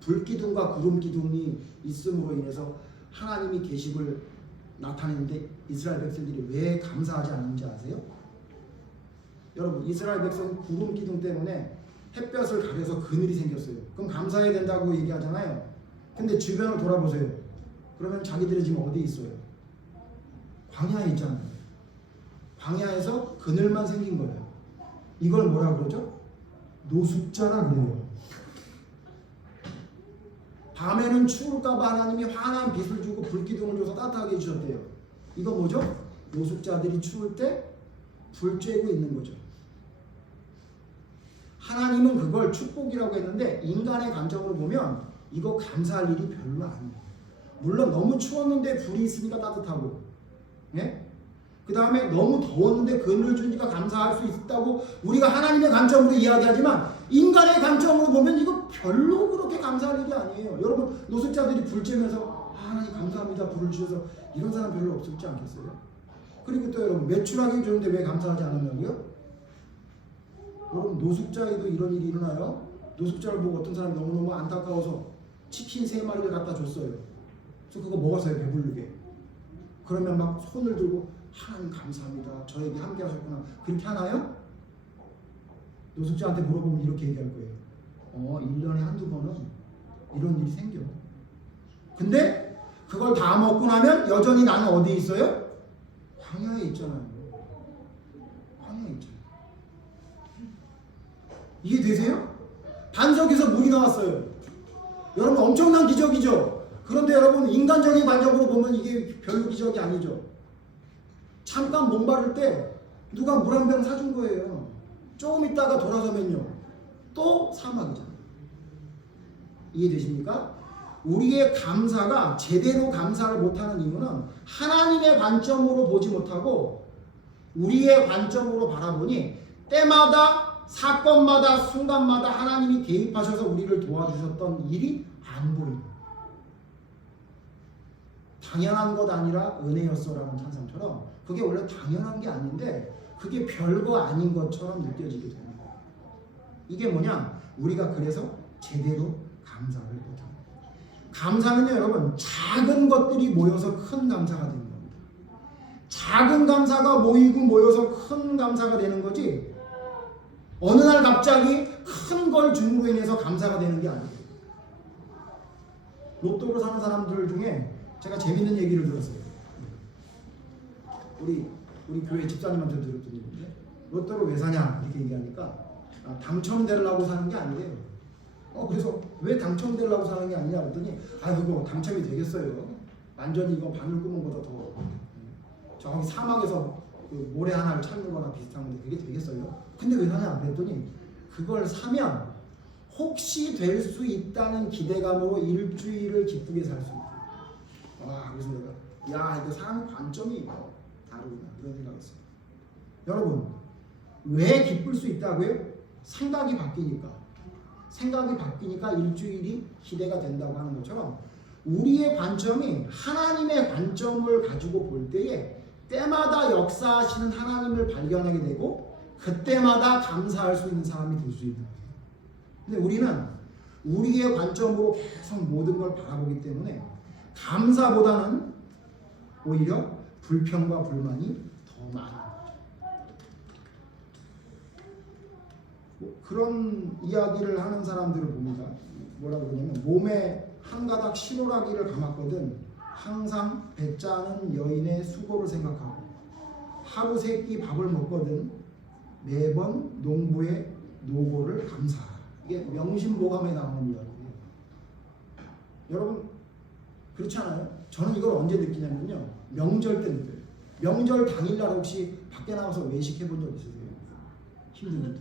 불기둥과 구름기둥이 있음으로 인해서 하나님이 계십을 나타내는데 이스라엘 백성들이 왜 감사하지 않는지 아세요? 여러분 이스라엘 백성 구름기둥 때문에 햇볕을 가려서 그늘이 생겼어요. 그럼 감사해야 된다고 얘기하잖아요. 근데 주변을 돌아보세요. 그러면 자기들이 지금 어디에 있어요? 광야에 있잖아요. 광야에서 그늘만 생긴 거예요. 이걸 뭐라 그러죠? 노숙자라 그래요. 밤에는 추울까봐 하나님이 환한 빛을 주고 불기둥을 줘서 따뜻하게 해주셨대요. 이거 뭐죠? 노숙자들이 추울 때 불 쬐고 있는 거죠. 하나님은 그걸 축복이라고 했는데 인간의 관점으로 보면 이거 감사할 일이 별로 아니에요. 물론 너무 추웠는데 불이 있으니까 따뜻하고, 예? 그 다음에 너무 더웠는데 그늘을 주니까 감사할 수 있다고 우리가 하나님의 관점으로 이야기하지만 인간의 관점으로 보면 이거 별로 그렇게 감사할 일이 아니에요. 여러분 노숙자들이 불 쬐면서 하나님 감사합니다 불을 주셔서 이런 사람 별로 없었지 않겠어요? 그리고 또 여러분 메추라기 주는데 왜 감사하지 않았냐고요? 여러분 노숙자에도 이런 일이 일어나요? 노숙자를 보고 어떤 사람이 너무너무 안타까워서 치킨 3마리를 갖다 줬어요. 그래서 그거 먹었어요 배부르게. 그러면 막 손을 들고 하나님 감사합니다. 저에게 함께 하셨구나. 그렇게 하나요? 노숙자한테 물어보면 이렇게 얘기할 거예요. 1년에 한두 번은 이런 일이 생겨. 근데 그걸 다 먹고 나면 여전히 나는 어디에 있어요? 광야에 있잖아요. 광야에 있잖아요. 이해되세요? 반석에서 물이 나왔어요. 여러분 엄청난 기적이죠. 그런데 여러분 인간적인 관점으로 보면 이게 별로 기적이 아니죠. 잠깐 목마를 때 누가 물 한 병 사준 거예요. 조금 있다가 돌아서면요 또 사막이잖아요. 이해되십니까? 우리의 감사가 제대로 감사를 못하는 이유는 하나님의 관점으로 보지 못하고 우리의 관점으로 바라보니 때마다 사건마다 순간마다 하나님이 개입하셔서 우리를 도와주셨던 일이 안 보입니다. 당연한 것 아니라 은혜였어라는 찬송처럼 그게 원래 당연한 게 아닌데 그게 별거 아닌 것처럼 느껴지게 됩니다. 이게 뭐냐? 우리가 그래서 제대로 감사를 못합니다. 감사는요 여러분 작은 것들이 모여서 큰 감사가 되는 겁니다. 작은 감사가 모이고 모여서 큰 감사가 되는 거지 어느 날 갑자기 큰 걸 줌으로 인해서 감사가 되는 게 아니에요. 로또로 사는 사람들 중에 제가 재밌는 얘기를 들었어요. 우리 교회 집사님한테 들었던 얘기인데 로또를 왜 사냐 이렇게 얘기하니까 당첨되려고 사는 게 아니래요. 그래서 왜 당첨되려고 사는 게 아니냐 그랬더니 그거 당첨이 되겠어요. 완전히 이거 바늘구멍보다 더 저기 사막에서 그 모래 하나를 찾는 거나 비슷한 건데 그게 되겠어요. 근데 왜 사냐 그랬더니 그걸 사면 혹시 될 수 있다는 기대감으로 일주일을 기쁘게 살 수 있다. 그래서 내가 이거 사람 관점이 다르구나 그런 생각했어요. 여러분 왜 기쁠 수 있다고요? 생각이 바뀌니까 일주일이 기대가 된다고 하는 것처럼 우리의 관점이 하나님의 관점을 가지고 볼 때에 때마다 역사하시는 하나님을 발견하게 되고 그때마다 감사할 수 있는 사람이 될 수 있는 거예요. 근데 우리는 우리의 관점으로 계속 모든 걸 바라보기 때문에 감사보다는 오히려 불평과 불만이 더 많아요. 그런 이야기를 하는 사람들을 봅니다. 뭐라고 그러냐면 몸에 한 가닥 실오라기를 감았거든 항상 배짜는 여인의 수고를 생각하고 하루 세 끼 밥을 먹거든 매번 농부의 노고를 감사하라. 이게 명심보감에 나오는 이야기예요. 여러분 그렇지 않아요? 저는 이걸 언제 느끼냐면요 명절 때 느껴요. 명절 당일날 혹시 밖에 나가서 외식해 본 적 있으세요? 힘듭니다.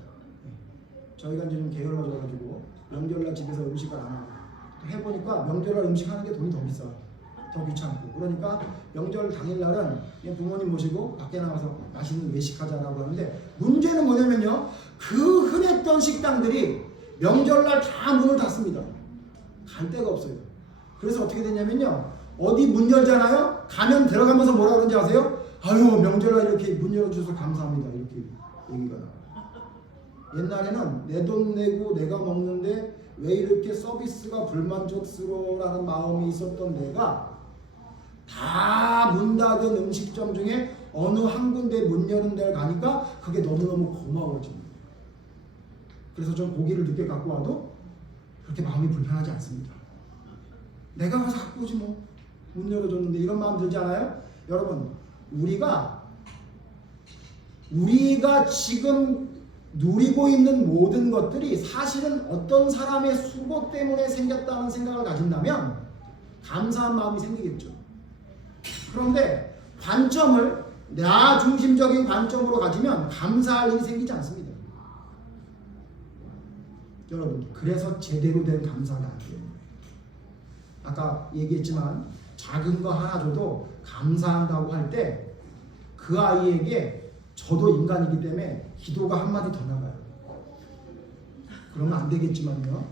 저희가 이제 좀 게을러져가지고 명절날 집에서 음식을 안 하고 해보니까 명절날 음식하는 게 돈이 더 비싸, 더 귀찮고 그러니까 명절 당일날은 그냥 부모님 모시고 밖에 나가서 맛있는 외식하자라고 하는데 문제는 뭐냐면요 그 흔했던 식당들이 명절날 다 문을 닫습니다. 갈 데가 없어요. 그래서 어떻게 되냐면요 어디 문 열잖아요 가면 들어가면서 뭐라 그러는지 아세요? 명절날 이렇게 문 열어주셔서 감사합니다 이렇게 얘기가 나와요. 옛날에는 내 돈 내고 내가 먹는데 왜 이렇게 서비스가 불만족스러워라는 마음이 있었던 내가 다 문 닫은 음식점 중에 어느 한 군데 문 여는 데를 가니까 그게 너무너무 고마워집니다. 그래서 전 고기를 늦게 갖고 와도 그렇게 마음이 불편하지 않습니다. 내가 가서 갖고 오지 뭐 문 열어줬는데 이런 마음 들지 않아요? 여러분 우리가 지금 누리고 있는 모든 것들이 사실은 어떤 사람의 수고 때문에 생겼다는 생각을 가진다면 감사한 마음이 생기겠죠. 그런데 관점을 나 중심적인 관점으로 가지면 감사할 일이 생기지 않습니다. 여러분 그래서 제대로 된 감사가 안 돼요. 아까 얘기했지만 작은 거 하나 줘도 감사한다고 할 때 그 아이에게 저도 인간이기 때문에 기도가 한마디 더 나가요. 그러면 안 되겠지만요.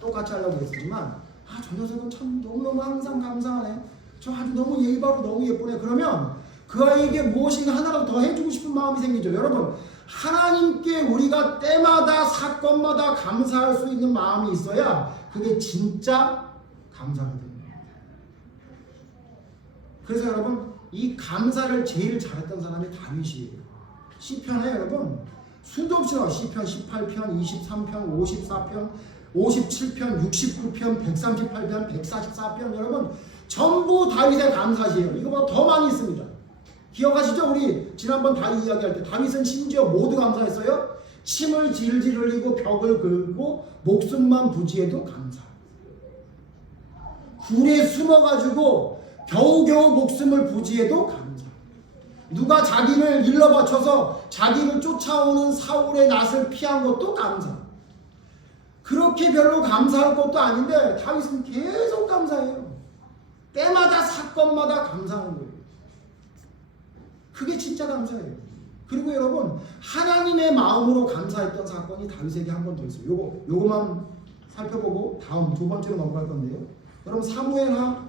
똑같이 하려고 했지만 저 녀석은 참 너무너무 항상 감사하네. 저 아주 너무 예의 바로 너무 예쁘네. 그러면 그 아이에게 무엇인가 하나라도 더 해주고 싶은 마음이 생기죠. 여러분 하나님께 우리가 때마다 사건마다 감사할 수 있는 마음이 있어야 그게 진짜 감사가 됩니다. 그래서 여러분 이 감사를 제일 잘했던 사람이 다윗이에요. 시편에 여러분 수도 없이 나와. 시편 18편, 23편, 54편 57편, 69편, 138편, 144편 여러분 전부 다윗의 감사시예요. 이거보다 더 많이 있습니다. 기억하시죠? 우리 지난번 다윗 이야기할 때 다윗은 심지어 모두 감사했어요. 침을 질질 흘리고 벽을 긁고 목숨만 부지해도 감사. 굴에 숨어가지고 겨우겨우 목숨을 부지해도 감사. 누가 자기를 일러 바쳐서 자기를 쫓아오는 사울의 낯을 피한 것도 감사. 그렇게 별로 감사할 것도 아닌데 다윗은 계속 감사해요. 때마다 사건마다 감사하는 거예요. 그게 진짜 감사예요. 그리고 여러분 하나님의 마음으로 감사했던 사건이 다윗에게 한 번 더 있어요. 요거만 살펴보고 다음 두 번째로 넘어갈 건데요. 여러분 사무엘하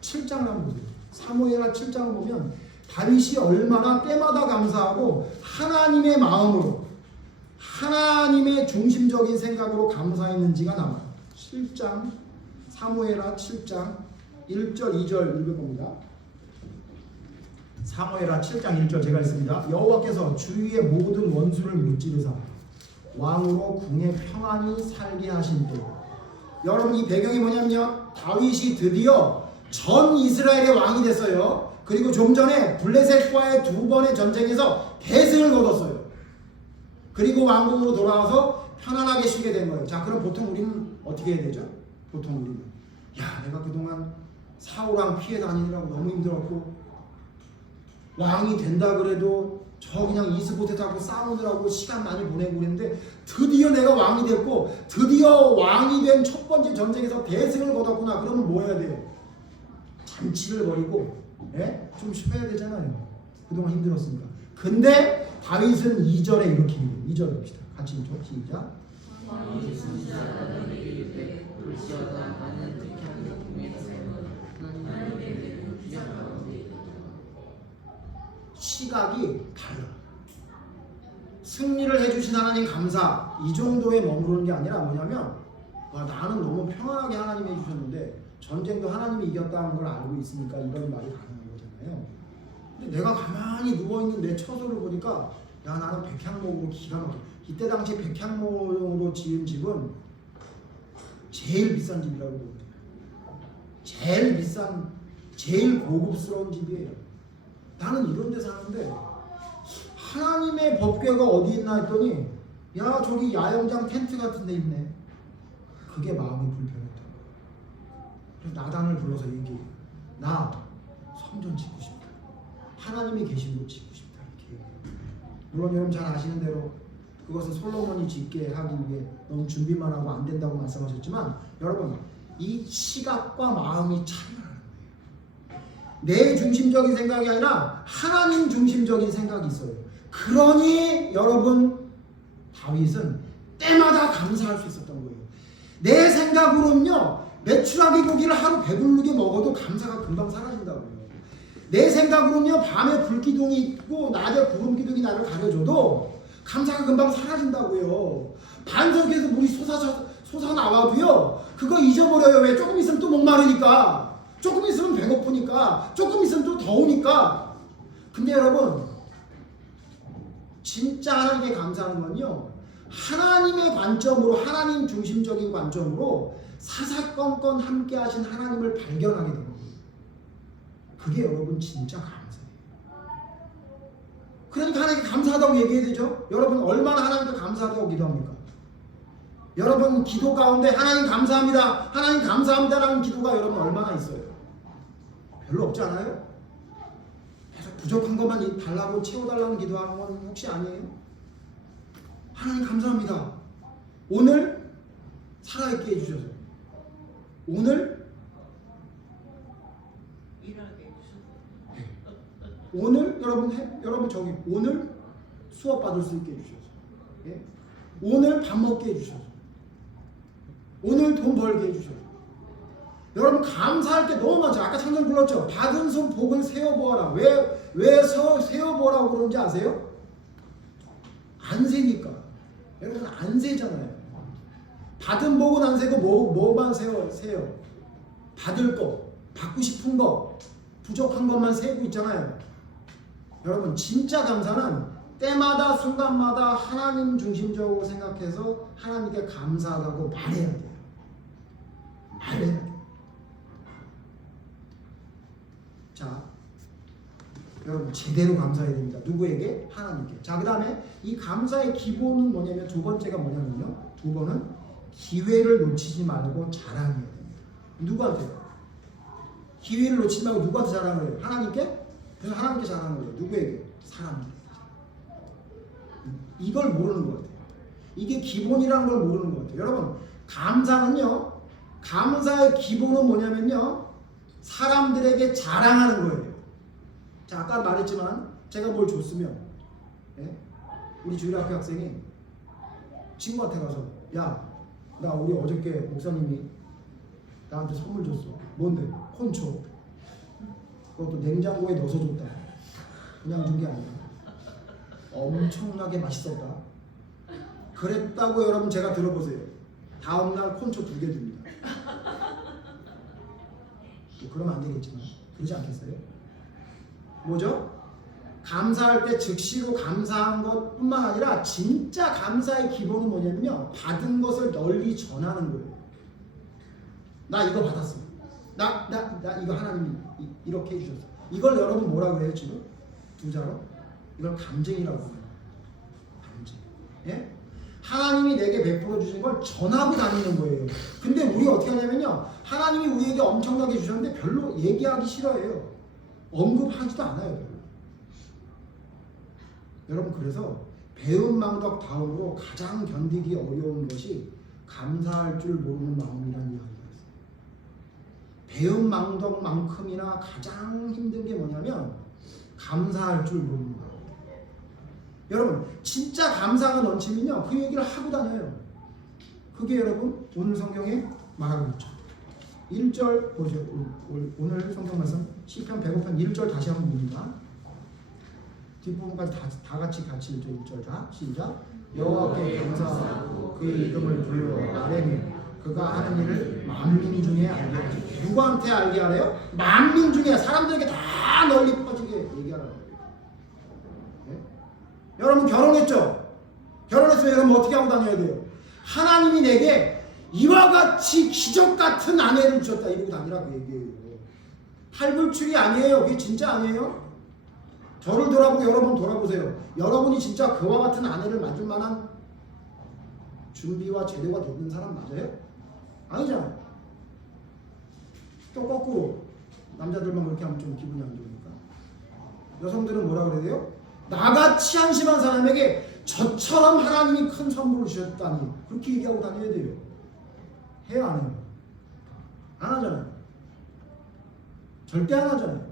7장을 한번 보세요. 사무엘하 7장을 보면 다윗이 얼마나 때마다 감사하고 하나님의 마음으로 하나님의 중심적인 생각으로 감사했는지가 나와요. 7장 사무엘하 7장 1절 2절 읽어봅니다. 사무엘하 7장 1절 제가 읽습니다. 여호와께서 주위의 모든 원수를 무찌르사 왕으로 궁에 평안히 살게 하신 때. 여러분 이 배경이 뭐냐면요. 다윗이 드디어 전 이스라엘의 왕이 됐어요. 그리고 좀 전에 블레셋과의 두 번의 전쟁에서 대승을 거뒀어요. 그리고 왕궁으로 돌아와서 편안하게 쉬게 된 거예요. 자, 그럼 보통 우리는 어떻게 해야 되죠? 보통 우리는 야, 내가 그동안 사울왕 피해 다니느라고 너무 힘들었고 왕이 된다 그래도 저 그냥 이스보셋하고 싸우느라고 시간 많이 보내고 그랬는데 드디어 내가 왕이 됐고 드디어 왕이 된 첫 번째 전쟁에서 대승을 거뒀구나. 그러면 뭐 해야 돼요? 잔치를 벌이고 좀 쉬어야 되잖아요. 그동안 힘들었으니까. 근데 다윗은 2절에 이렇게 읽어요. 2절 봅시다. 같이 읽죠. 시작. 왕이 선지자가 이르되 볼지어다 나는 택한 궁에서 하나님의 이름을 주장하오니. 시각이 달라. 승리를 해주신 하나님 감사 이 정도에 머무르는 게 아니라 뭐냐면 나는 너무 평안하게 하나님이 해주셨는데 전쟁도 하나님이 이겼다는 걸 알고 있으니까 이런 말이 가능한 거잖아요. 근데 내가 가만히 누워있는 내 처소를 보니까 야 나는 백향목으로 기가 막혀. 이때 당시 백향목으로 지은 집은 제일 비싼 집이라고 보거든요. 제일 비싼 제일 고급스러운 집이에요. 나는 이런 데 사는데 하나님의 법궤가 어디 있나 했더니 야 저기 야영장 텐트 같은 데 있네. 그게 마음이 불편했다. 그래서 나단을 불러서 얘기해. 나 성전 짓고 싶다. 하나님이 계신 곳 짓고 싶다. 이렇게 얘기해요. 물론 여러분 잘 아시는 대로 그것은 솔로몬이 짓게 하기 위해 너무 준비만 하고 안 된다고 말씀하셨지만 여러분 이 시각과 마음이 차이가 나는 거예요. 내 중심적인 생각이 아니라 하나님 중심적인 생각이 있어요. 그러니 여러분 다윗은 때마다 감사할 수 있었던 거예요. 내 생각으로는요 메추라기 고기를 하루 배부르게 먹어도 감사가 금방 사라진다고요. 내 생각으로는요 밤에 불기둥이 있고 낮에 구름기둥이 나를 가려줘도 감사가 금방 사라진다고요. 반석에서 물이 솟아나와도요 그거 잊어버려요. 왜? 조금 있으면 또 목마르니까, 조금 있으면 배고프니까, 조금 있으면 또 더우니까. 근데 여러분 진짜 하나님께 감사하는 건요 하나님의 관점으로, 하나님 중심적인 관점으로 사사건건 함께 하신 하나님을 발견하게 되는 거예요. 그게 여러분 진짜 감사해요. 그러니까 하나님께 감사하다고 얘기해야 되죠. 여러분 얼마나 하나님께 감사하다고 기도합니까? 여러분 기도 가운데 하나님 감사합니다, 하나님 감사합니다라는 기도가 여러분 얼마나 있어요? 별로 없지 않아요? 계속 부족한 것만 달라고 채워달라는 기도하는 건 혹시 아니에요? 하나님 감사합니다. 오늘 살아있게 해주셔서, 오늘 일하게 해주셔서, 오늘 여러분 저기 오늘 수업 받을 수 있게 해주셔서, 예? 오늘 밥 먹게 해주셔서, 오늘 돈 벌게 해주셔서. 여러분 감사할 게 너무 많죠. 아까 찬양 불렀죠. 받은 손 복을 세어보아라. 왜 세어보라고 그러는지 아세요? 안 세니까. 여러분 안 세잖아요. 받은 복은 안 세고 뭐만 세요? 받을 거, 받고 싶은 거, 부족한 것만 세고 있잖아요. 여러분 진짜 감사는 때마다 순간마다 하나님 중심적으로 생각해서 하나님께 감사하다고 말해야 돼요. 말해야 돼요. 자, 여러분 제대로 감사해야 됩니다. 누구에게? 하나님께. 자, 그 다음에 이 감사의 기본은 뭐냐면 두 번째가 뭐냐면요. 두 번은 기회를 놓치지 말고 자랑해야 됩니다. 누구한테요? 기회를 놓치지 말고 누구한테 자랑을 해요? 하나님께? 그래서 하나님께 자랑을 해요. 누구에게? 사람들에게. 이걸 모르는 것 같아요. 이게 기본이라는 걸 모르는 것 같아요. 여러분, 감사는요. 감사의 기본은 뭐냐면요. 사람들에게 자랑하는 거예요. 자, 아까 말했지만 제가 뭘 줬으면 우리 주일학교 학생이 친구한테 가서 야, 나 우리 어저께 목사님이 나한테 선물 줬어. 뭔데? 콘초. 그것도 냉장고에 넣어서 줬다. 그냥 준 게 아니야. 엄청나게 맛있었다. 그랬다고 여러분 제가 들어보세요. 다음날 콘초 2개 줍니다. 뭐 그러면 안 되겠지만 그러지 않겠어요? 뭐죠? 감사할 때 즉시로 감사한 것뿐만 아니라 진짜 감사의 기본은 뭐냐면요. 받은 것을 널리 전하는 거예요. 나 이거 받았어. 나 이거 하나님이 이렇게 해주셨어. 이걸 여러분 뭐라 그래요 지금? 두 자로? 이걸 감쟁이라고 해요. 감쟁. 예? 하나님이 내게 베풀어 주신 걸 전하고 다니는 거예요. 근데 우리가 어떻게 하냐면요. 하나님이 우리에게 엄청나게 주셨는데 별로 얘기하기 싫어해요. 언급하지도 않아요. 별로. 여러분 그래서 배은망덕 다음으로 가장 견디기 어려운 것이 감사할 줄 모르는 마음이라는 이야기가 있어요. 배은망덕만큼이나 가장 힘든 게 뭐냐면 감사할 줄 모르는 마음. 여러분 진짜 감사가 넘치면요 그 얘기를 하고 다녀요. 그게 여러분 오늘 성경에 말하고 있죠. 1절 보죠. 오늘 성경 말씀 시편 105편 1절 다시 한번 봅니다. 뒷부분까지 다 같이 1절 다 시작. 여호와께 감사하고 그의 이름을 불러 아뢰며 그가 하는 일을 만민 중에 알게 하지. 누구한테 알게 하래요? 만민 중에 사람들에게 다 널리 퍼지게 얘기하라고. 네? 여러분 결혼했죠? 결혼했으면 여러분 어떻게 하고 다녀야 돼요? 하나님이 내게 이와 같이 기적 같은 아내를 주셨다 이러고 다니라고 얘기해요. 팔불출이 아니에요. 그게 진짜 아니에요. 저를 돌아보고 여러분 돌아보세요. 여러분이 진짜 그와 같은 아내를 만들 만한 준비와 제대가 되는 사람 맞아요? 아니잖아요. 또 거꾸로 남자들만 그렇게 하면 좀 기분이 안 좋으니까 여성들은 뭐라 그래야 돼요? 나같이 한심한 사람에게 저처럼 하나님이 큰 선물을 주셨다니 그렇게 얘기하고 다녀야 돼요. 해요 안 해요? 안 하잖아요. 절대 안 하잖아요.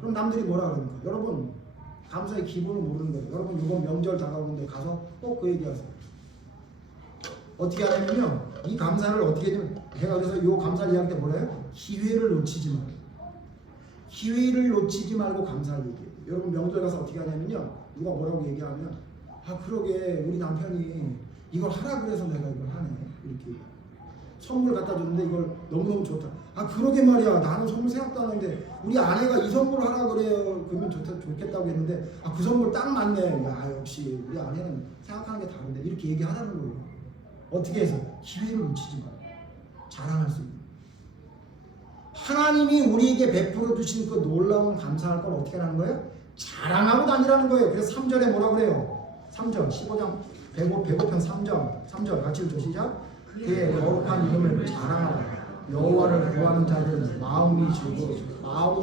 그럼 남들이 뭐라 그럽니까? 여러분 감사의 기본을 모르는 거예요. 여러분 이번 명절 다가오는데 가서 꼭 그 얘기하세요. 어떻게 하냐면요. 이 감사를 어떻게 하냐면 제가 그래서 이 감사를 이야기할 때 뭐라 해요? 기회를 놓치지 말고 기회를 놓치지 말고 감사를 얘기해요. 여러분 명절 가서 어떻게 하냐면요. 누가 뭐라고 얘기하면 아 그러게 우리 남편이 이걸 하라 그래서 내가 이걸 하네 이렇게 선물 갖다 줬는데 이걸 너무너무 좋다. 아 그러게 말이야 나는 선물 생각도 안 하는데 우리 아내가 이 선물을 하라 그래요. 그러면 좋겠다고 했는데 아 그 선물 딱 맞네. 야 역시 우리 아내는 생각하는 게 다른데 이렇게 얘기하라는 거예요. 어떻게 해서? 기회를 놓치지 마. 자랑할 수 있는. 하나님이 우리에게 베풀어 주신 그 놀라운 감사할 걸 어떻게 하는 거예요? 자랑하고 다니라는 거예요. 그래서 3절에 뭐라 그래요? 3절 15장 105편 3절 같이 읽죠. 시작. 그의 거룩한 이름을 자랑하라. 여호와를 구하는 자들은 마음이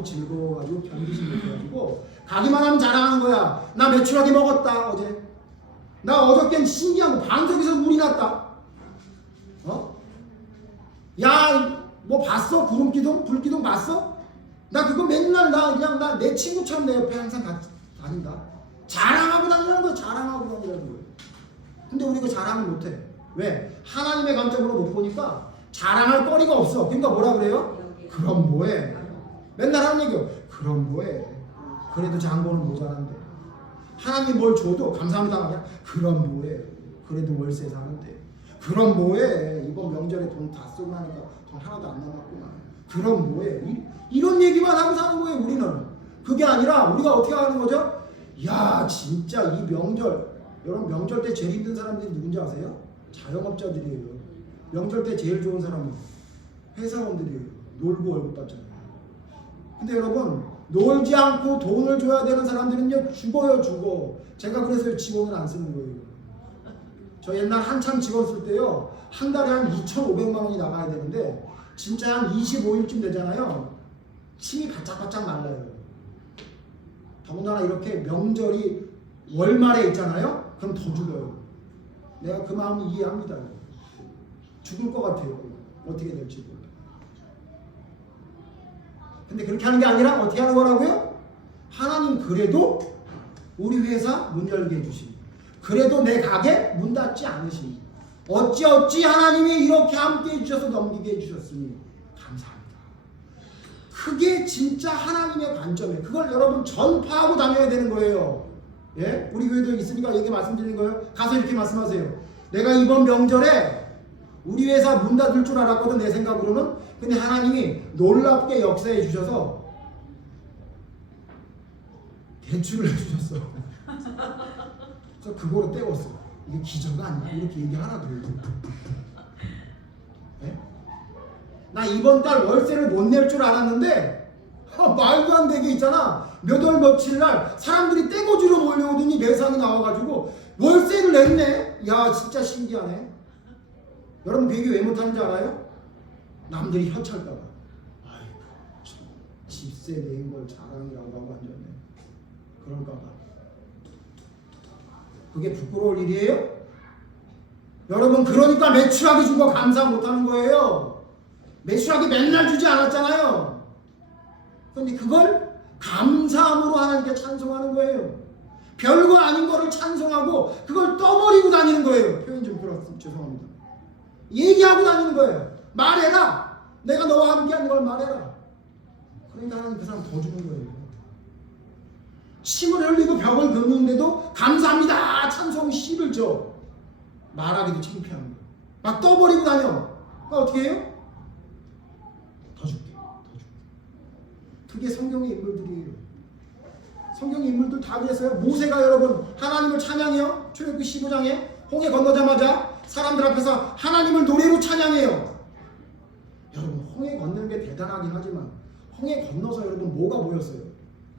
즐거워가지고 견디지 못해가지고 가기만 하면 자랑하는 거야. 나 매출하게 먹었다 어제. 나 어저께는 신기한 거 방석에서 물이 났다. 야, 뭐 봤어? 구름기둥? 불기둥 봤어? 나 그거 맨날 나 내 친구처럼 내 옆에 항상 다닌다. 자랑하고 다니라는 거야. 자랑하고 다니라는 거야. 근데 우리 그 자랑을 못해. 왜? 하나님의 관점으로 못 보니까 자랑할 거리가 없어. 그러니까 뭐라 그래요? 그럼 뭐해? 맨날 하는 얘기요. 그럼 뭐해? 그래도 장보는 모자란데. 하나님 뭘 줘도 감사합니다 하냐? 그럼 뭐해? 그래도 월세 사는데. 그럼 뭐해? 이번 명절에 돈 다 쓰고 나니까 돈 하나도 안 남았구나. 그럼 뭐해? 이런 얘기만 하고 사는 거예요 우리는. 그게 아니라 우리가 어떻게 하는 거죠? 야 진짜 이 명절, 여러분 명절 때 제일 힘든 사람들이 누군지 아세요? 자영업자들이에요. 명절 때 제일 좋은 사람은 회사원들이에요. 놀고 월급 받잖아요. 근데 여러분 놀지 않고 돈을 줘야 되는 사람들은요 죽어요, 죽어. 제가 그래서 직원을 안 쓰는 거예요. 저 옛날 한참 직원 쓸 때요 한 달에 한 2,500만 원이 나가야 되는데 진짜 한 25일쯤 되잖아요. 침이 바짝바짝 말라요. 더군다나 이렇게 명절이 월말에 있잖아요. 그럼 더 죽어요. 내가 그 마음 이해합니다. 죽을 것 같아요. 어떻게 될지 몰라요. 근데 그렇게 하는 게 아니라 어떻게 하는 거라고요? 하나님 그래도 우리 회사 문 열게 해주시니, 그래도 내 가게 문 닫지 않으시니, 어찌 하나님이 이렇게 함께 해주셔서 넘기게 해주셨으니 감사합니다. 그게 진짜 하나님의 관점이에요. 그걸 여러분 전파하고 다녀야 되는 거예요. 예? 우리 교회도 있으니까 얘기 말씀드리는 거예요. 가서 이렇게 말씀하세요. 내가 이번 명절에 우리 회사 문 닫을 줄 알았거든, 내 생각으로는. 근데 하나님이 놀랍게 역사해 주셔서 대출을 해주셨어. 그래서 그거로 때웠어. 이게 기적 아니야? 이렇게 얘기하라고요. 네? 나 이번 달 월세를 못 낼 줄 알았는데 말도 안 되게 있잖아. 몇 월 며칠 날 사람들이 떼거지로 몰려오더니 매상이 나와가지고 월세를 냈네. 야 진짜 신기하네. 여러분 그 얘기 왜 못하는지 알아요? 남들이 현찰까봐. 아이고 집세 낸 걸 자랑이라고 하고 앉았네. 그럴까봐. 그게 부끄러울 일이에요? 여러분 그러니까 매출하기 준 거 감사 못하는 거예요. 매출하기 맨날 주지 않았잖아요. 그런데 그걸 감사함으로 하나님께 찬송하는 거예요. 별거 아닌 거를 찬송하고 그걸 떠버리고 다니는 거예요. 표현 좀 그렇습니다. 죄송합니다. 얘기하고 다니는 거예요. 말해라. 내가 너와 함께하는 걸 말해라. 그러니까 하나님 그 사람 더 주는 거예요. 침을 흘리고 벽을 긁는데도 감사합니다 찬송 씨를 줘. 말하기도 창피한 거예요. 막 떠버리고 다녀. 그러니까 어떻게 해요? 더 줄게. 그게 성경의 인물들이에요. 성경의 인물들 다 그랬어요. 모세가 여러분 하나님을 찬양해요. 출애굽기 15장에 홍해 건너자마자 사람들 앞에서 하나님을 노래로 찬양해요. 여러분 홍해 건너는 게 대단하긴 하지만 홍해 건너서 여러분 뭐가 보였어요?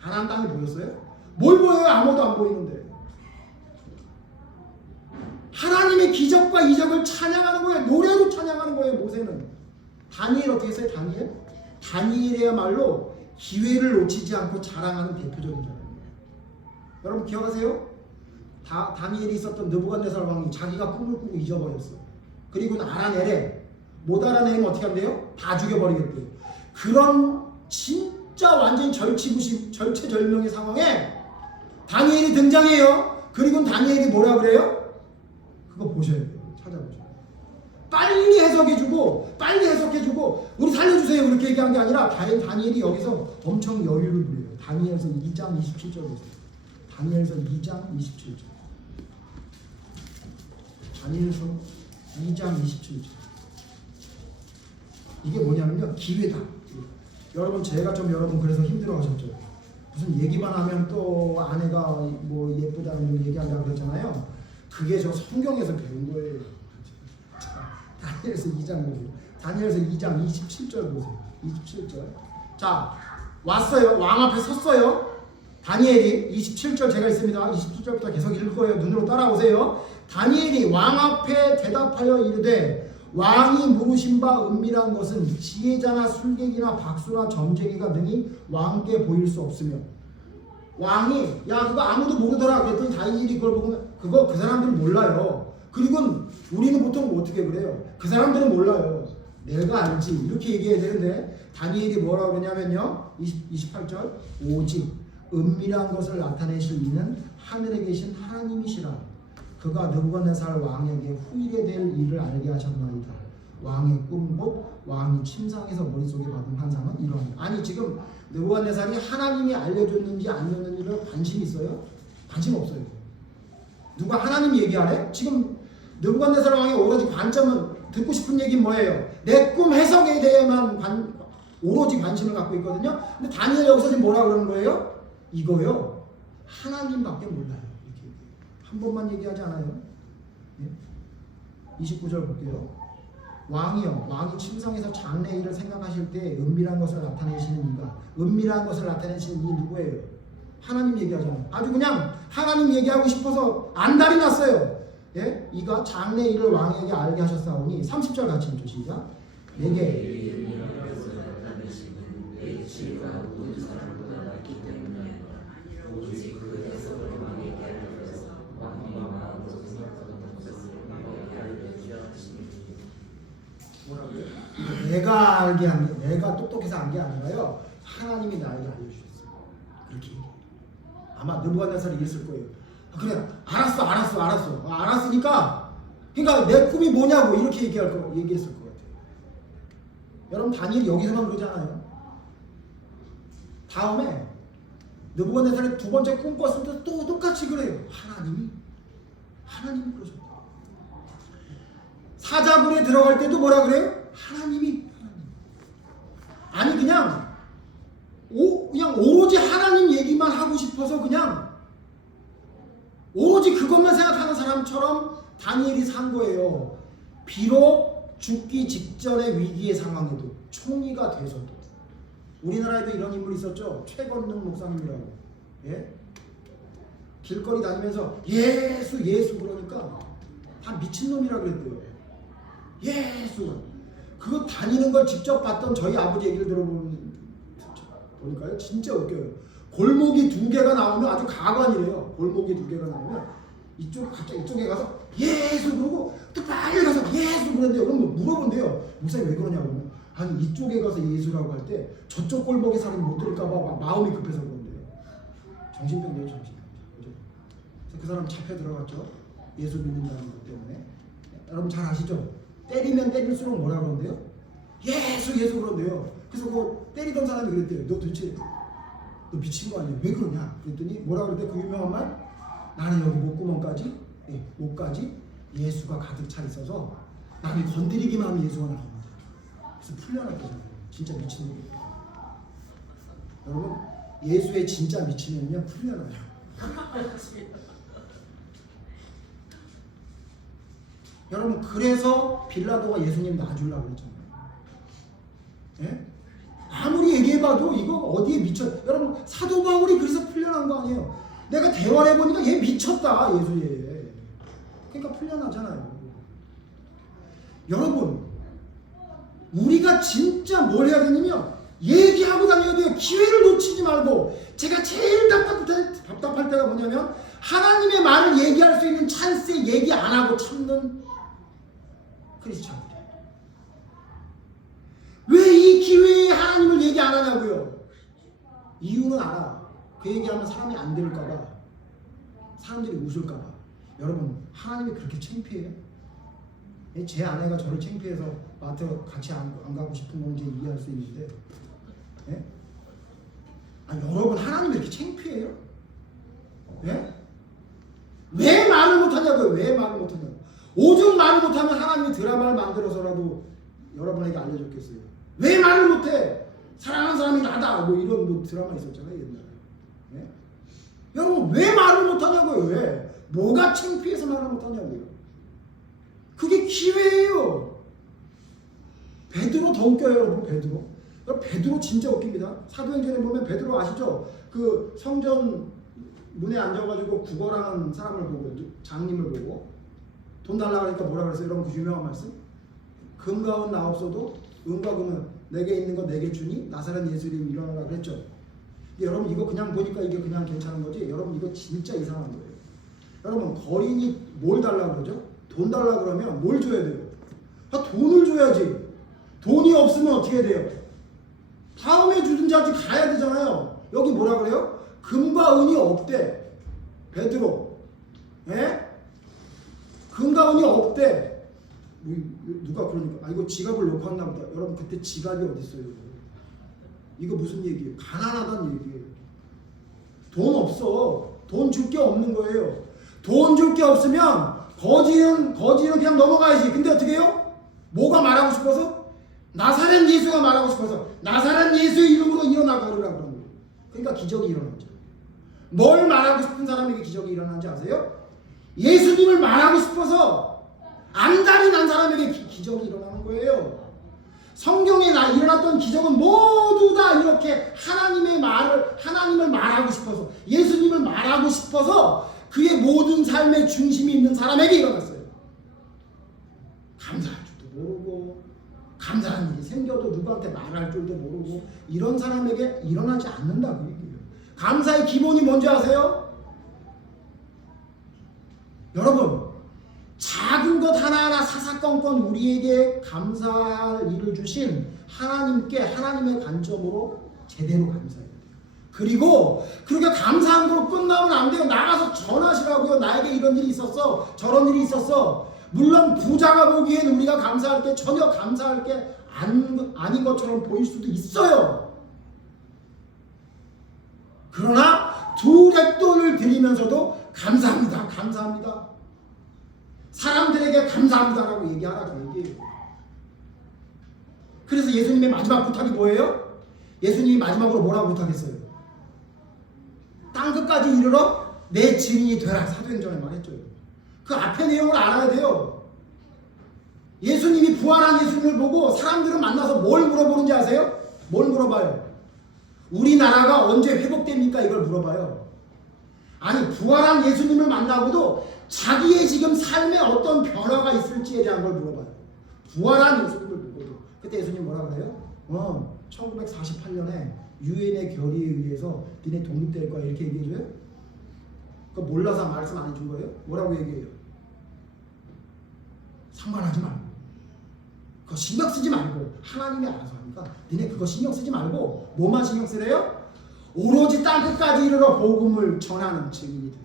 가나안 땅이 보였어요? 뭘 보여요? 아무도 안 보이는데. 하나님의 기적과 이적을 찬양하는 거예요. 노래로 찬양하는 거예요. 모세는. 다니엘 어떻게 했어요? 다니엘이야말로 기회를 놓치지 않고 자랑하는 대표적인 사람이에요. 여러분 기억하세요? 다니엘이 있었던 느부갓네살 왕이 자기가 꿈을 꾸고 잊어버렸어. 그리고 알아내래. 못 알아내면 어떻게 한대요? 다 죽여버리겠대요. 그런 진짜 완전히 절체절명의 상황에 다니엘이 등장해요. 그리고 다니엘이 뭐라 그래요? 그거 보셔야 돼요. 찾아보셔야 돼요. 빨리 해석해주고 우리 살려주세요 그렇게 얘기한 게 아니라 다니엘이 여기서 엄청 여유를 부려요. 다니엘서 2장 27절 보세요. 다니엘서 2장 27절. 다니엘서 2장 27절. 이게 뭐냐면요. 기회다. 여러분 제가 좀 여러분 그래서 힘들어하셨죠. 무슨 얘기만 하면 또 아내가 뭐 예쁘다는 얘기한다고 그랬잖아요. 그게 저 성경에서 배운 거예요. 자, 다니엘서 2장 보세요. 다니엘서 2장 27절 보세요. 27절. 자 왔어요. 왕 앞에 섰어요. 다니엘이 27절 제가 있습니다. 27절부터 계속 읽을 거예요. 눈으로 따라오세요. 다니엘이 왕 앞에 대답하여 이르되 왕이 물으신 바 은밀한 것은 지혜자나 술객이나 박수나 점쟁이가 능히 왕께 보일 수 없으며. 왕이 야 그거 아무도 모르더라 그랬더니 다니엘이 그걸 보고 그거 그 사람들은 몰라요. 그리고 우리는 보통 어떻게 그래요? 그 사람들은 몰라요. 내가 알지 이렇게 얘기해야 되는데 다니엘이 뭐라고 그러냐면요. 28절 오직 은밀한 것을 나타내실 이는 하늘에 계신 하나님이시라. 그가 느부갓네살 왕에게 후일에 될 일을 알게 하셨나이다. 왕의 꿈 곧 왕이 침상에서 머릿속에 받은 환상은 이러합니다. 아니 지금 느부갓네살이 하나님이 알려줬는지 아니었는지를 관심이 있어요? 관심 없어요. 누가 하나님 얘기하래? 지금 느부갓네살 왕의 오로지 관점은 듣고 싶은 얘기는 뭐예요? 내 꿈 해석에 대해만 오로지 관심을 갖고 있거든요. 근데 다니엘 여기서 지금 뭐라 그러는 거예요? 이거요. 하나님밖에 몰라요. 이렇게 한 번만 얘기하지 않아요? 29절 볼게요. 왕이요, 왕이 침상에서 장래 일을 생각하실 때 은밀한 것을 나타내시는 이가, 은밀한 것을 나타내시는 이 누구예요? 하나님 얘기하잖아요. 아주 그냥 하나님 얘기하고 싶어서 안달이 났어요. 예? 이가 장래 일을 왕에게 알게 하셨사오니 30절 같이 읽죠. 시작. 내게 내가 알게 한 게, 내가 똑똑해서 안 게 아니라요, 하나님이 나에게 알려주셨어요. 그렇게 얘기해요. 아마 느부갓네살이 이랬을 거예요. 그래, 알았어. 알았으니까, 그러니까 내 꿈이 뭐냐고 이렇게 얘기했을 것 같아요. 여러분, 다니엘이 여기서만 그러지 않아요? 다음에 느부갓네살이 두 번째 꿈 꿨을 때 또 똑같이 그래요. 하나님이 그러셨다. 사자굴에 들어갈 때도 뭐라 그래요? 하나님. 아니 그냥 오로지 하나님 얘기만 하고 싶어서 그냥 오로지 그것만 생각하는 사람처럼 다니엘이 산 거예요. 비록 죽기 직전의 위기의 상황에도 총리가 돼서도. 우리나라에도 이런 인물이 있었죠. 최건능 목사님이라고. 예? 길거리 다니면서 예수 그러니까 다 미친놈이라 그랬대요. 예수. 그거 다니는 걸 직접 봤던 저희 아버지 얘기를 보니까요, 진짜 웃겨요. 골목이 두 개가 나오면 아주 가관이래요. 골목이 두 개가 나오면 갑자기 이쪽에 가서 예수 그러고 또 빨리 가서 예수 그러는데요. 그럼 뭐 물어본대요. 목사님 왜 그러냐고. 아니 이쪽에 가서 예수라고 할 때 저쪽 골목에 사람이 못 들을까봐 마음이 급해서 그런대요. 정신병이에요, 정신병. 그죠? 그래서 그 사람 잡혀 들어갔죠. 예수 믿는다는 것 때문에. 여러분 잘 아시죠? 때리면 때릴수록 뭐라 그런대요? 예수 그런대요. 그래서 그 때리던 사람이 그랬대요. 너 도대체 너 미친 거 아니야? 왜 그러냐? 그랬더니 뭐라 그랬대? 그 유명한 말? 나는 여기 목까지 예수가 가득 차 있어서 남이 건드리기만 하면 예수가 나옵니다. 그래서 풀려났대요. 진짜 미친놈이에요. 여러분 예수의 진짜 미친놈이면 풀려나요. 여러분 그래서 빌라도가 예수님 놔주려고 그랬잖아요. 예? 아무리 얘기해봐도 이거 어디에 미쳐. 여러분 사도 바울이 그래서 풀려난 거 아니에요. 내가 대화를 해보니까 얘 미쳤다. 예수에. 그러니까 풀려나잖아요. 여러분 우리가 진짜 뭘 해야 되냐면 얘기하고 다녀야 돼요. 기회를 놓치지 말고. 제가 제일 답답할 때가 뭐냐면 하나님의 말을 얘기할 수 있는 찬스에 얘기 안 하고 참는 크리스찬들. 왜 이 기회에 하나님을 얘기 안 하냐고요. 이유는 알아. 그 얘기하면 사람이 안 들을까봐, 사람들이 웃을까봐. 여러분 하나님이 그렇게 창피해요? 제 아내가 저를 창피해서 마트 같이 안 가고 싶은 건지 이해할 수 있는데, 예? 여러분 하나님이 이렇게 창피해요? 예? 왜 말을 못하냐고요. 왜 말을 못하냐고. 오죽 말을 못하면 하나님이 드라마를 만들어서라도 여러분에게 알려줬겠어요. 왜 말을 못해? 사랑하는 사람이 나다. 뭐 이런 드라마 있었잖아요 옛날에. 예? 여러분 왜 말을 못하냐고요. 왜? 뭐가 창피해서 말을 못하냐고요. 그게 기회예요. 베드로 더 웃겨요. 여러분 베드로 진짜 웃깁니다. 사도행전에 보면 베드로 아시죠? 그 성전 문에 앉아가지고 구걸하는 사람을 보고, 장님을 보고 돈 달라고 하니까 뭐라 그랬어요? 여러분 그 유명한 말씀? 금과 은 나 없어도 은과 금은 내게 있는 거 내게 주니 나사렛 예수 이름 일어나라 그랬죠. 근데 여러분 이거 그냥 보니까 이게 그냥 괜찮은 거지. 여러분 이거 진짜 이상한 거예요. 여러분 거린이 뭘 달라고 그러죠? 돈 달라고 그러면 뭘 줘야 돼요? 돈을 줘야지. 돈이 없으면 어떻게 돼요? 다음에 주든지 아직 가야 되잖아요. 여기 뭐라 그래요? 금과 은이 없대. 베드로. 예? 금과 은이 없대. 누가 그러니까 이거 지갑을 놓고 왔나 보다. 여러분 그때 지갑이 어디 있어요? 이거 무슨 얘기예요? 가난하다는 얘기예요. 돈 없어. 돈 줄 게 없는 거예요. 돈 줄 게 없으면 거지는 그냥 넘어가야지. 근데 어떻게 해요? 뭐가 말하고 싶어서? 나사렛 예수가 말하고 싶어서 나사렛 예수의 이름으로 일어나 걸으라고 그런 거예요. 그러니까 기적이 일어났죠. 뭘 말하고 싶은 사람에게 기적이 일어나는지 아세요? 예수님을 말하고 싶어서 안달이 난 사람에게 기적이 일어나는 거예요. 성경에 일어났던 기적은 모두 다 이렇게 하나님을 말하고 싶어서, 예수님을 말하고 싶어서 그의 모든 삶의 중심이 있는 사람에게 일어났어요. 감사할 줄도 모르고, 감사한 일이 생겨도 누구한테 말할 줄도 모르고, 이런 사람에게 일어나지 않는다고 얘기해요. 감사의 기본이 뭔지 아세요? 여러분, 작은 것 하나하나 사사건건 우리에게 감사할 일을 주신 하나님께 하나님의 관점으로 제대로 감사해야 돼요. 그리고 그렇게 감사한 걸로 끝나면 안 돼요. 나가서 전하시라고요. 나에게 이런 일이 있었어, 저런 일이 있었어. 물론 부자가 보기엔 우리가 감사할 게 전혀 감사할 게 아닌 것처럼 보일 수도 있어요. 그러나 두랫돈을 드리면서도 감사합니다, 감사합니다, 사람들에게 감사합니다라고 얘기하라고 얘기해요. 그래서 예수님의 마지막 부탁이 뭐예요? 예수님이 마지막으로 뭐라고 부탁했어요? 땅끝까지 이르러 내 증인이 되라. 사도행전에 말했죠. 그 앞에 내용을 알아야 돼요. 예수님이 부활한 예수님을 보고 사람들은 만나서 뭘 물어보는지 아세요? 뭘 물어봐요? 우리나라가 언제 회복됩니까? 이걸 물어봐요. 아니, 부활한 예수님을 만나고도 자기의 지금 삶에 어떤 변화가 있을지에 대한 걸 물어봐요. 부활한 예수님을 보고도. 그때 예수님 뭐라 그래요? 1948년에 유엔의 결의에 의해서 니네 독립될 거야, 이렇게 얘기해줘요? 그거 몰라서 말씀 안 해준 거예요? 뭐라고 얘기해요? 상관하지 말고, 그거 신경 쓰지 말고, 하나님이 알아서 하니까 니네 그거 신경 쓰지 말고 뭐만 신경 쓰래요? 오로지 땅끝까지 이르러 복음을 전하는 증인이 돼요.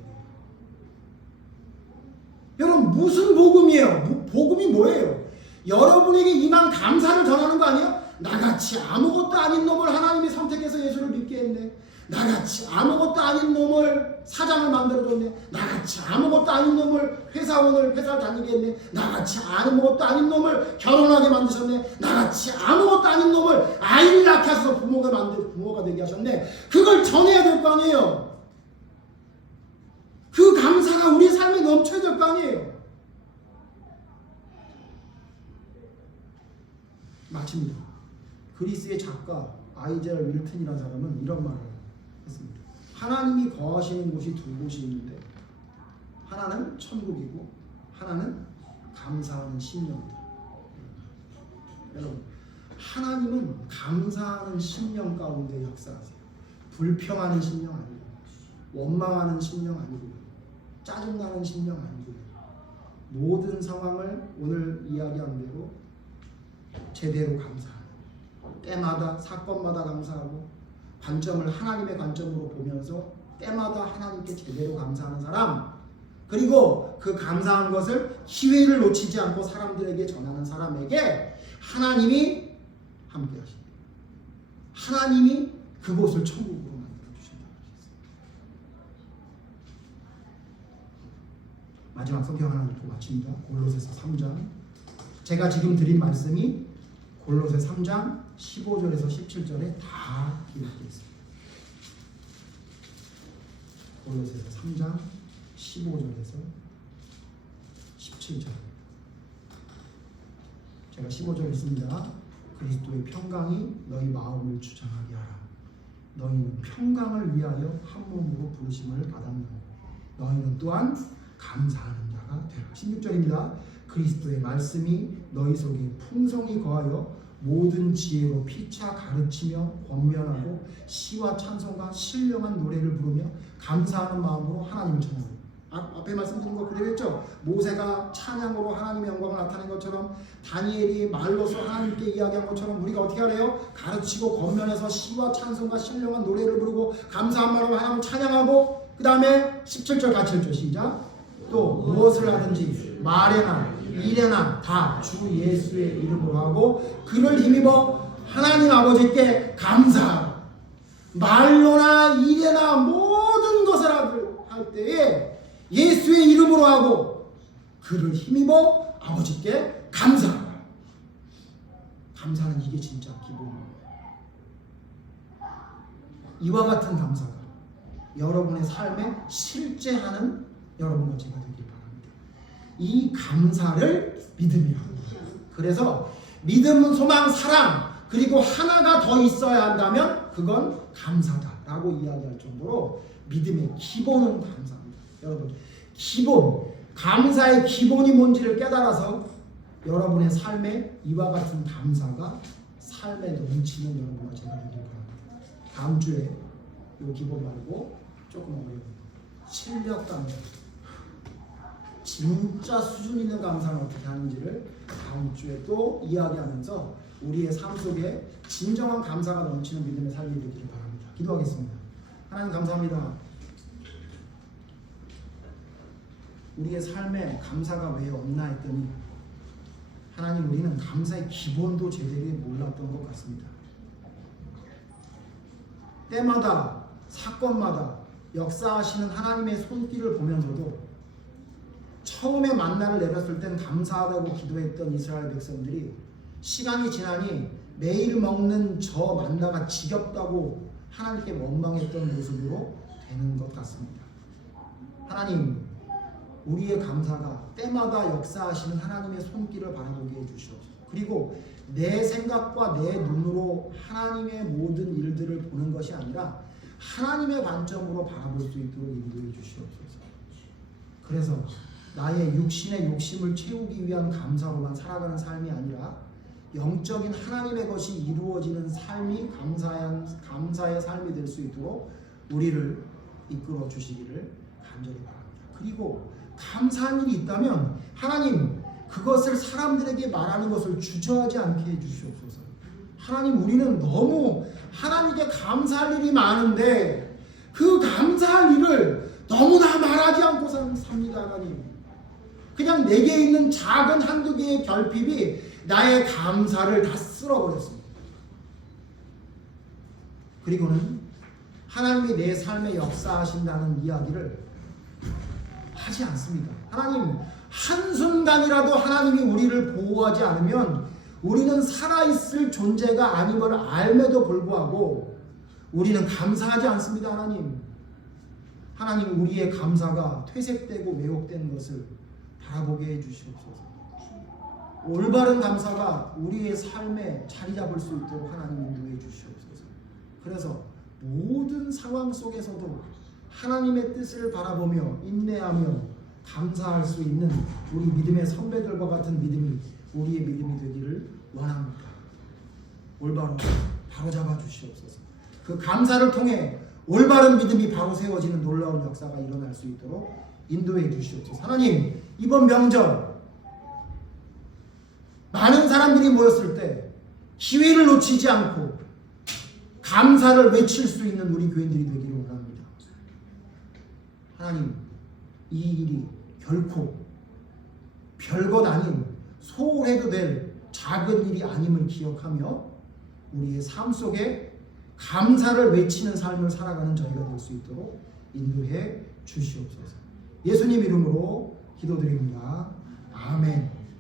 여러분, 무슨 복음이에요? 복음이 뭐예요? 여러분에게 임한 감사를 전하는 거 아니에요? 나같이 아무것도 아닌 놈을 하나님이 선택해서 예수를 믿게 했네. 나같이 아무것도 아닌 놈을 사장을 만들어줬네. 나같이 아무것도 아닌 놈을 회사를 다니게 했네. 나같이 아무것도 아닌 놈을 결혼하게 만드셨네. 나같이 아무것도 아닌 놈을 아이를 낳게 하셔서 부모가 되게 하셨네. 그걸 전해야 될 거 아니에요. 그 감사가 우리 삶에 넘쳐야 될 거 아니에요. 마칩니다. 그리스의 작가 아이젤 윌튼이라는 사람은 이런 말을 했습니다. 하나님이 거하시는 곳이 두 곳이 있는데 하나는 천국이고 하나는 감사하는 심령이다. 여러분, 하나님은 감사하는 심령 가운데 역사하세요. 불평하는 심령 아니고, 원망하는 심령 아니고, 짜증나는 심령 아니고, 모든 상황을 오늘 이야기한 대로 제대로 감사하는, 때마다 사건마다 감사하고 관점을 하나님의 관점으로 보면서 때마다 하나님께 제대로 감사하는 사람, 그리고 그 감사한 것을 기회를 놓치지 않고 사람들에게 전하는 사람에게 하나님이 함께 하신다. 하나님이 그곳을 천국으로 만들어 주신다. 마지막 성경 하나 읽고 마칩니다. 골로새서 3장. 제가 지금 드린 말씀이 골로새 3장 15절에서 17절에 다 기록되어 있습니다. 골로새서 3장 15절에서 17절. 제가 15절 있습니다. 그리스도의 평강이 너희 마음을 주장하게 하라. 너희는 평강을 위하여 한 몸으로 부르심을 받았느니 너희는 또한 감사하는 자가 되라. 16절입니다. 그리스도의 말씀이 너희 속에 풍성히 거하여 모든 지혜로 피차 가르치며 권면하고 시와 찬송과 신령한 노래를 부르며 감사하는 마음으로 하나님을 찬양하라. 앞에 말씀드린 거 그대로 했죠. 모세가 찬양으로 하나님의 영광을 나타낸 것처럼, 다니엘이 말로서 하나님께 이야기한 것처럼 우리가 어떻게 하래요? 가르치고 권면해서 시와 찬송과 신령한 노래를 부르고 감사한 마음으로 하나님을 찬양하고, 그 다음에 17절 같이 읽죠. 시작. 또 무엇을 하든지 말에나 일에나 다 주 예수의 이름으로 하고 그를 힘입어 하나님 아버지께 감사하라. 말로나 일에나 모든 것을 할 때에 예수의 이름으로 하고 그를 힘입어 아버지께 감사하라. 감사는 이게 진짜 기본입니다. 이와 같은 감사가 여러분의 삶에 실제하는 여러분과 제가 되길 바랍니다. 이 감사를 믿음이라고 합니다. 그래서 믿음은 소망, 사랑, 그리고 하나가 더 있어야 한다면 그건 감사다라고 이야기할 정도로 믿음의 기본은 감사합니다. 여러분, 기본, 감사의 기본이 뭔지를 깨달아서 여러분의 삶에 이와 같은 감사가 삶에 넘치는 여러분과 제가 되길 바랍니다. 다음 주에 이 기본 말고 조금 어려운 실력 감사, 진짜 수준 있는 감사는 어떻게 하는지를 다음 주에 또 이야기하면서 우리의 삶 속에 진정한 감사가 넘치는 믿음의 삶이 되기를 바랍니다. 기도하겠습니다. 하나님 감사합니다. 우리의 삶에 감사가 왜 없나 했더니 하나님, 우리는 감사의 기본도 제대로 몰랐던 것 같습니다. 때마다 사건마다 역사하시는 하나님의 손길을 보면서도 처음에 만나를 내렸을 땐 감사하다고 기도했던 이스라엘 백성들이 시간이 지나니 매일 먹는 저 만나가 지겹다고 하나님께 원망했던 모습으로 되는 것 같습니다. 하나님, 우리의 감사가 때마다 역사하시는 하나님의 손길을 바라보게 해주시옵소서. 그리고 내 생각과 내 눈으로 하나님의 모든 일들을 보는 것이 아니라 하나님의 관점으로 바라볼 수 있도록 인도해 주시옵소서. 그래서 나의 육신의 욕심을 채우기 위한 감사로만 살아가는 삶이 아니라 영적인 하나님의 것이 이루어지는 삶이 감사의 삶이 될 수 있도록 우리를 이끌어 주시기를 간절히 바랍니다. 그리고 감사한 일이 있다면 하나님, 그것을 사람들에게 말하는 것을 주저하지 않게 해주시옵소서. 하나님, 우리는 너무 하나님께 감사할 일이 많은데 그 감사할 일을 너무나 말하지 않고 삽니다. 하나님, 그냥 내게 있는 작은 한두 개의 결핍이 나의 감사를 다 쓸어버렸습니다. 그리고는 하나님이 내 삶에 역사하신다는 이야기를 하지 않습니다. 하나님, 한순간이라도 하나님이 우리를 보호하지 않으면 우리는 살아있을 존재가 아님을 알매도 불구하고 우리는 감사하지 않습니다. 하나님, 우리의 감사가 퇴색되고 왜곡된 것을 바라보게 해주시옵소서. 올바른 감사가 우리의 삶에 자리 잡을 수 있도록 하나님 인도해 주시옵소서. 그래서 모든 상황 속에서도 하나님의 뜻을 바라보며 인내하며 감사할 수 있는 우리 믿음의 선배들과 같은 믿음이 우리의 믿음이 되기를 원합니다. 올바로 바로 잡아 주시옵소서. 그 감사를 통해 올바른 믿음이 바로 세워지는 놀라운 역사가 일어날 수 있도록 인도해 주시옵소서. 하나님, 이번 명절 많은 사람들이 모였을 때 기회를 놓치지 않고 감사를 외칠 수 있는 우리 교인들이 되기를 원합니다. 하나님, 이 일이 결코 별것 아닌 소홀해도 될 작은 일이 아님을 기억하며 우리의 삶 속에 감사를 외치는 삶을 살아가는 저희가 될 수 있도록 인도해 주시옵소서. 예수님 이름으로 기도드립니다. 아멘.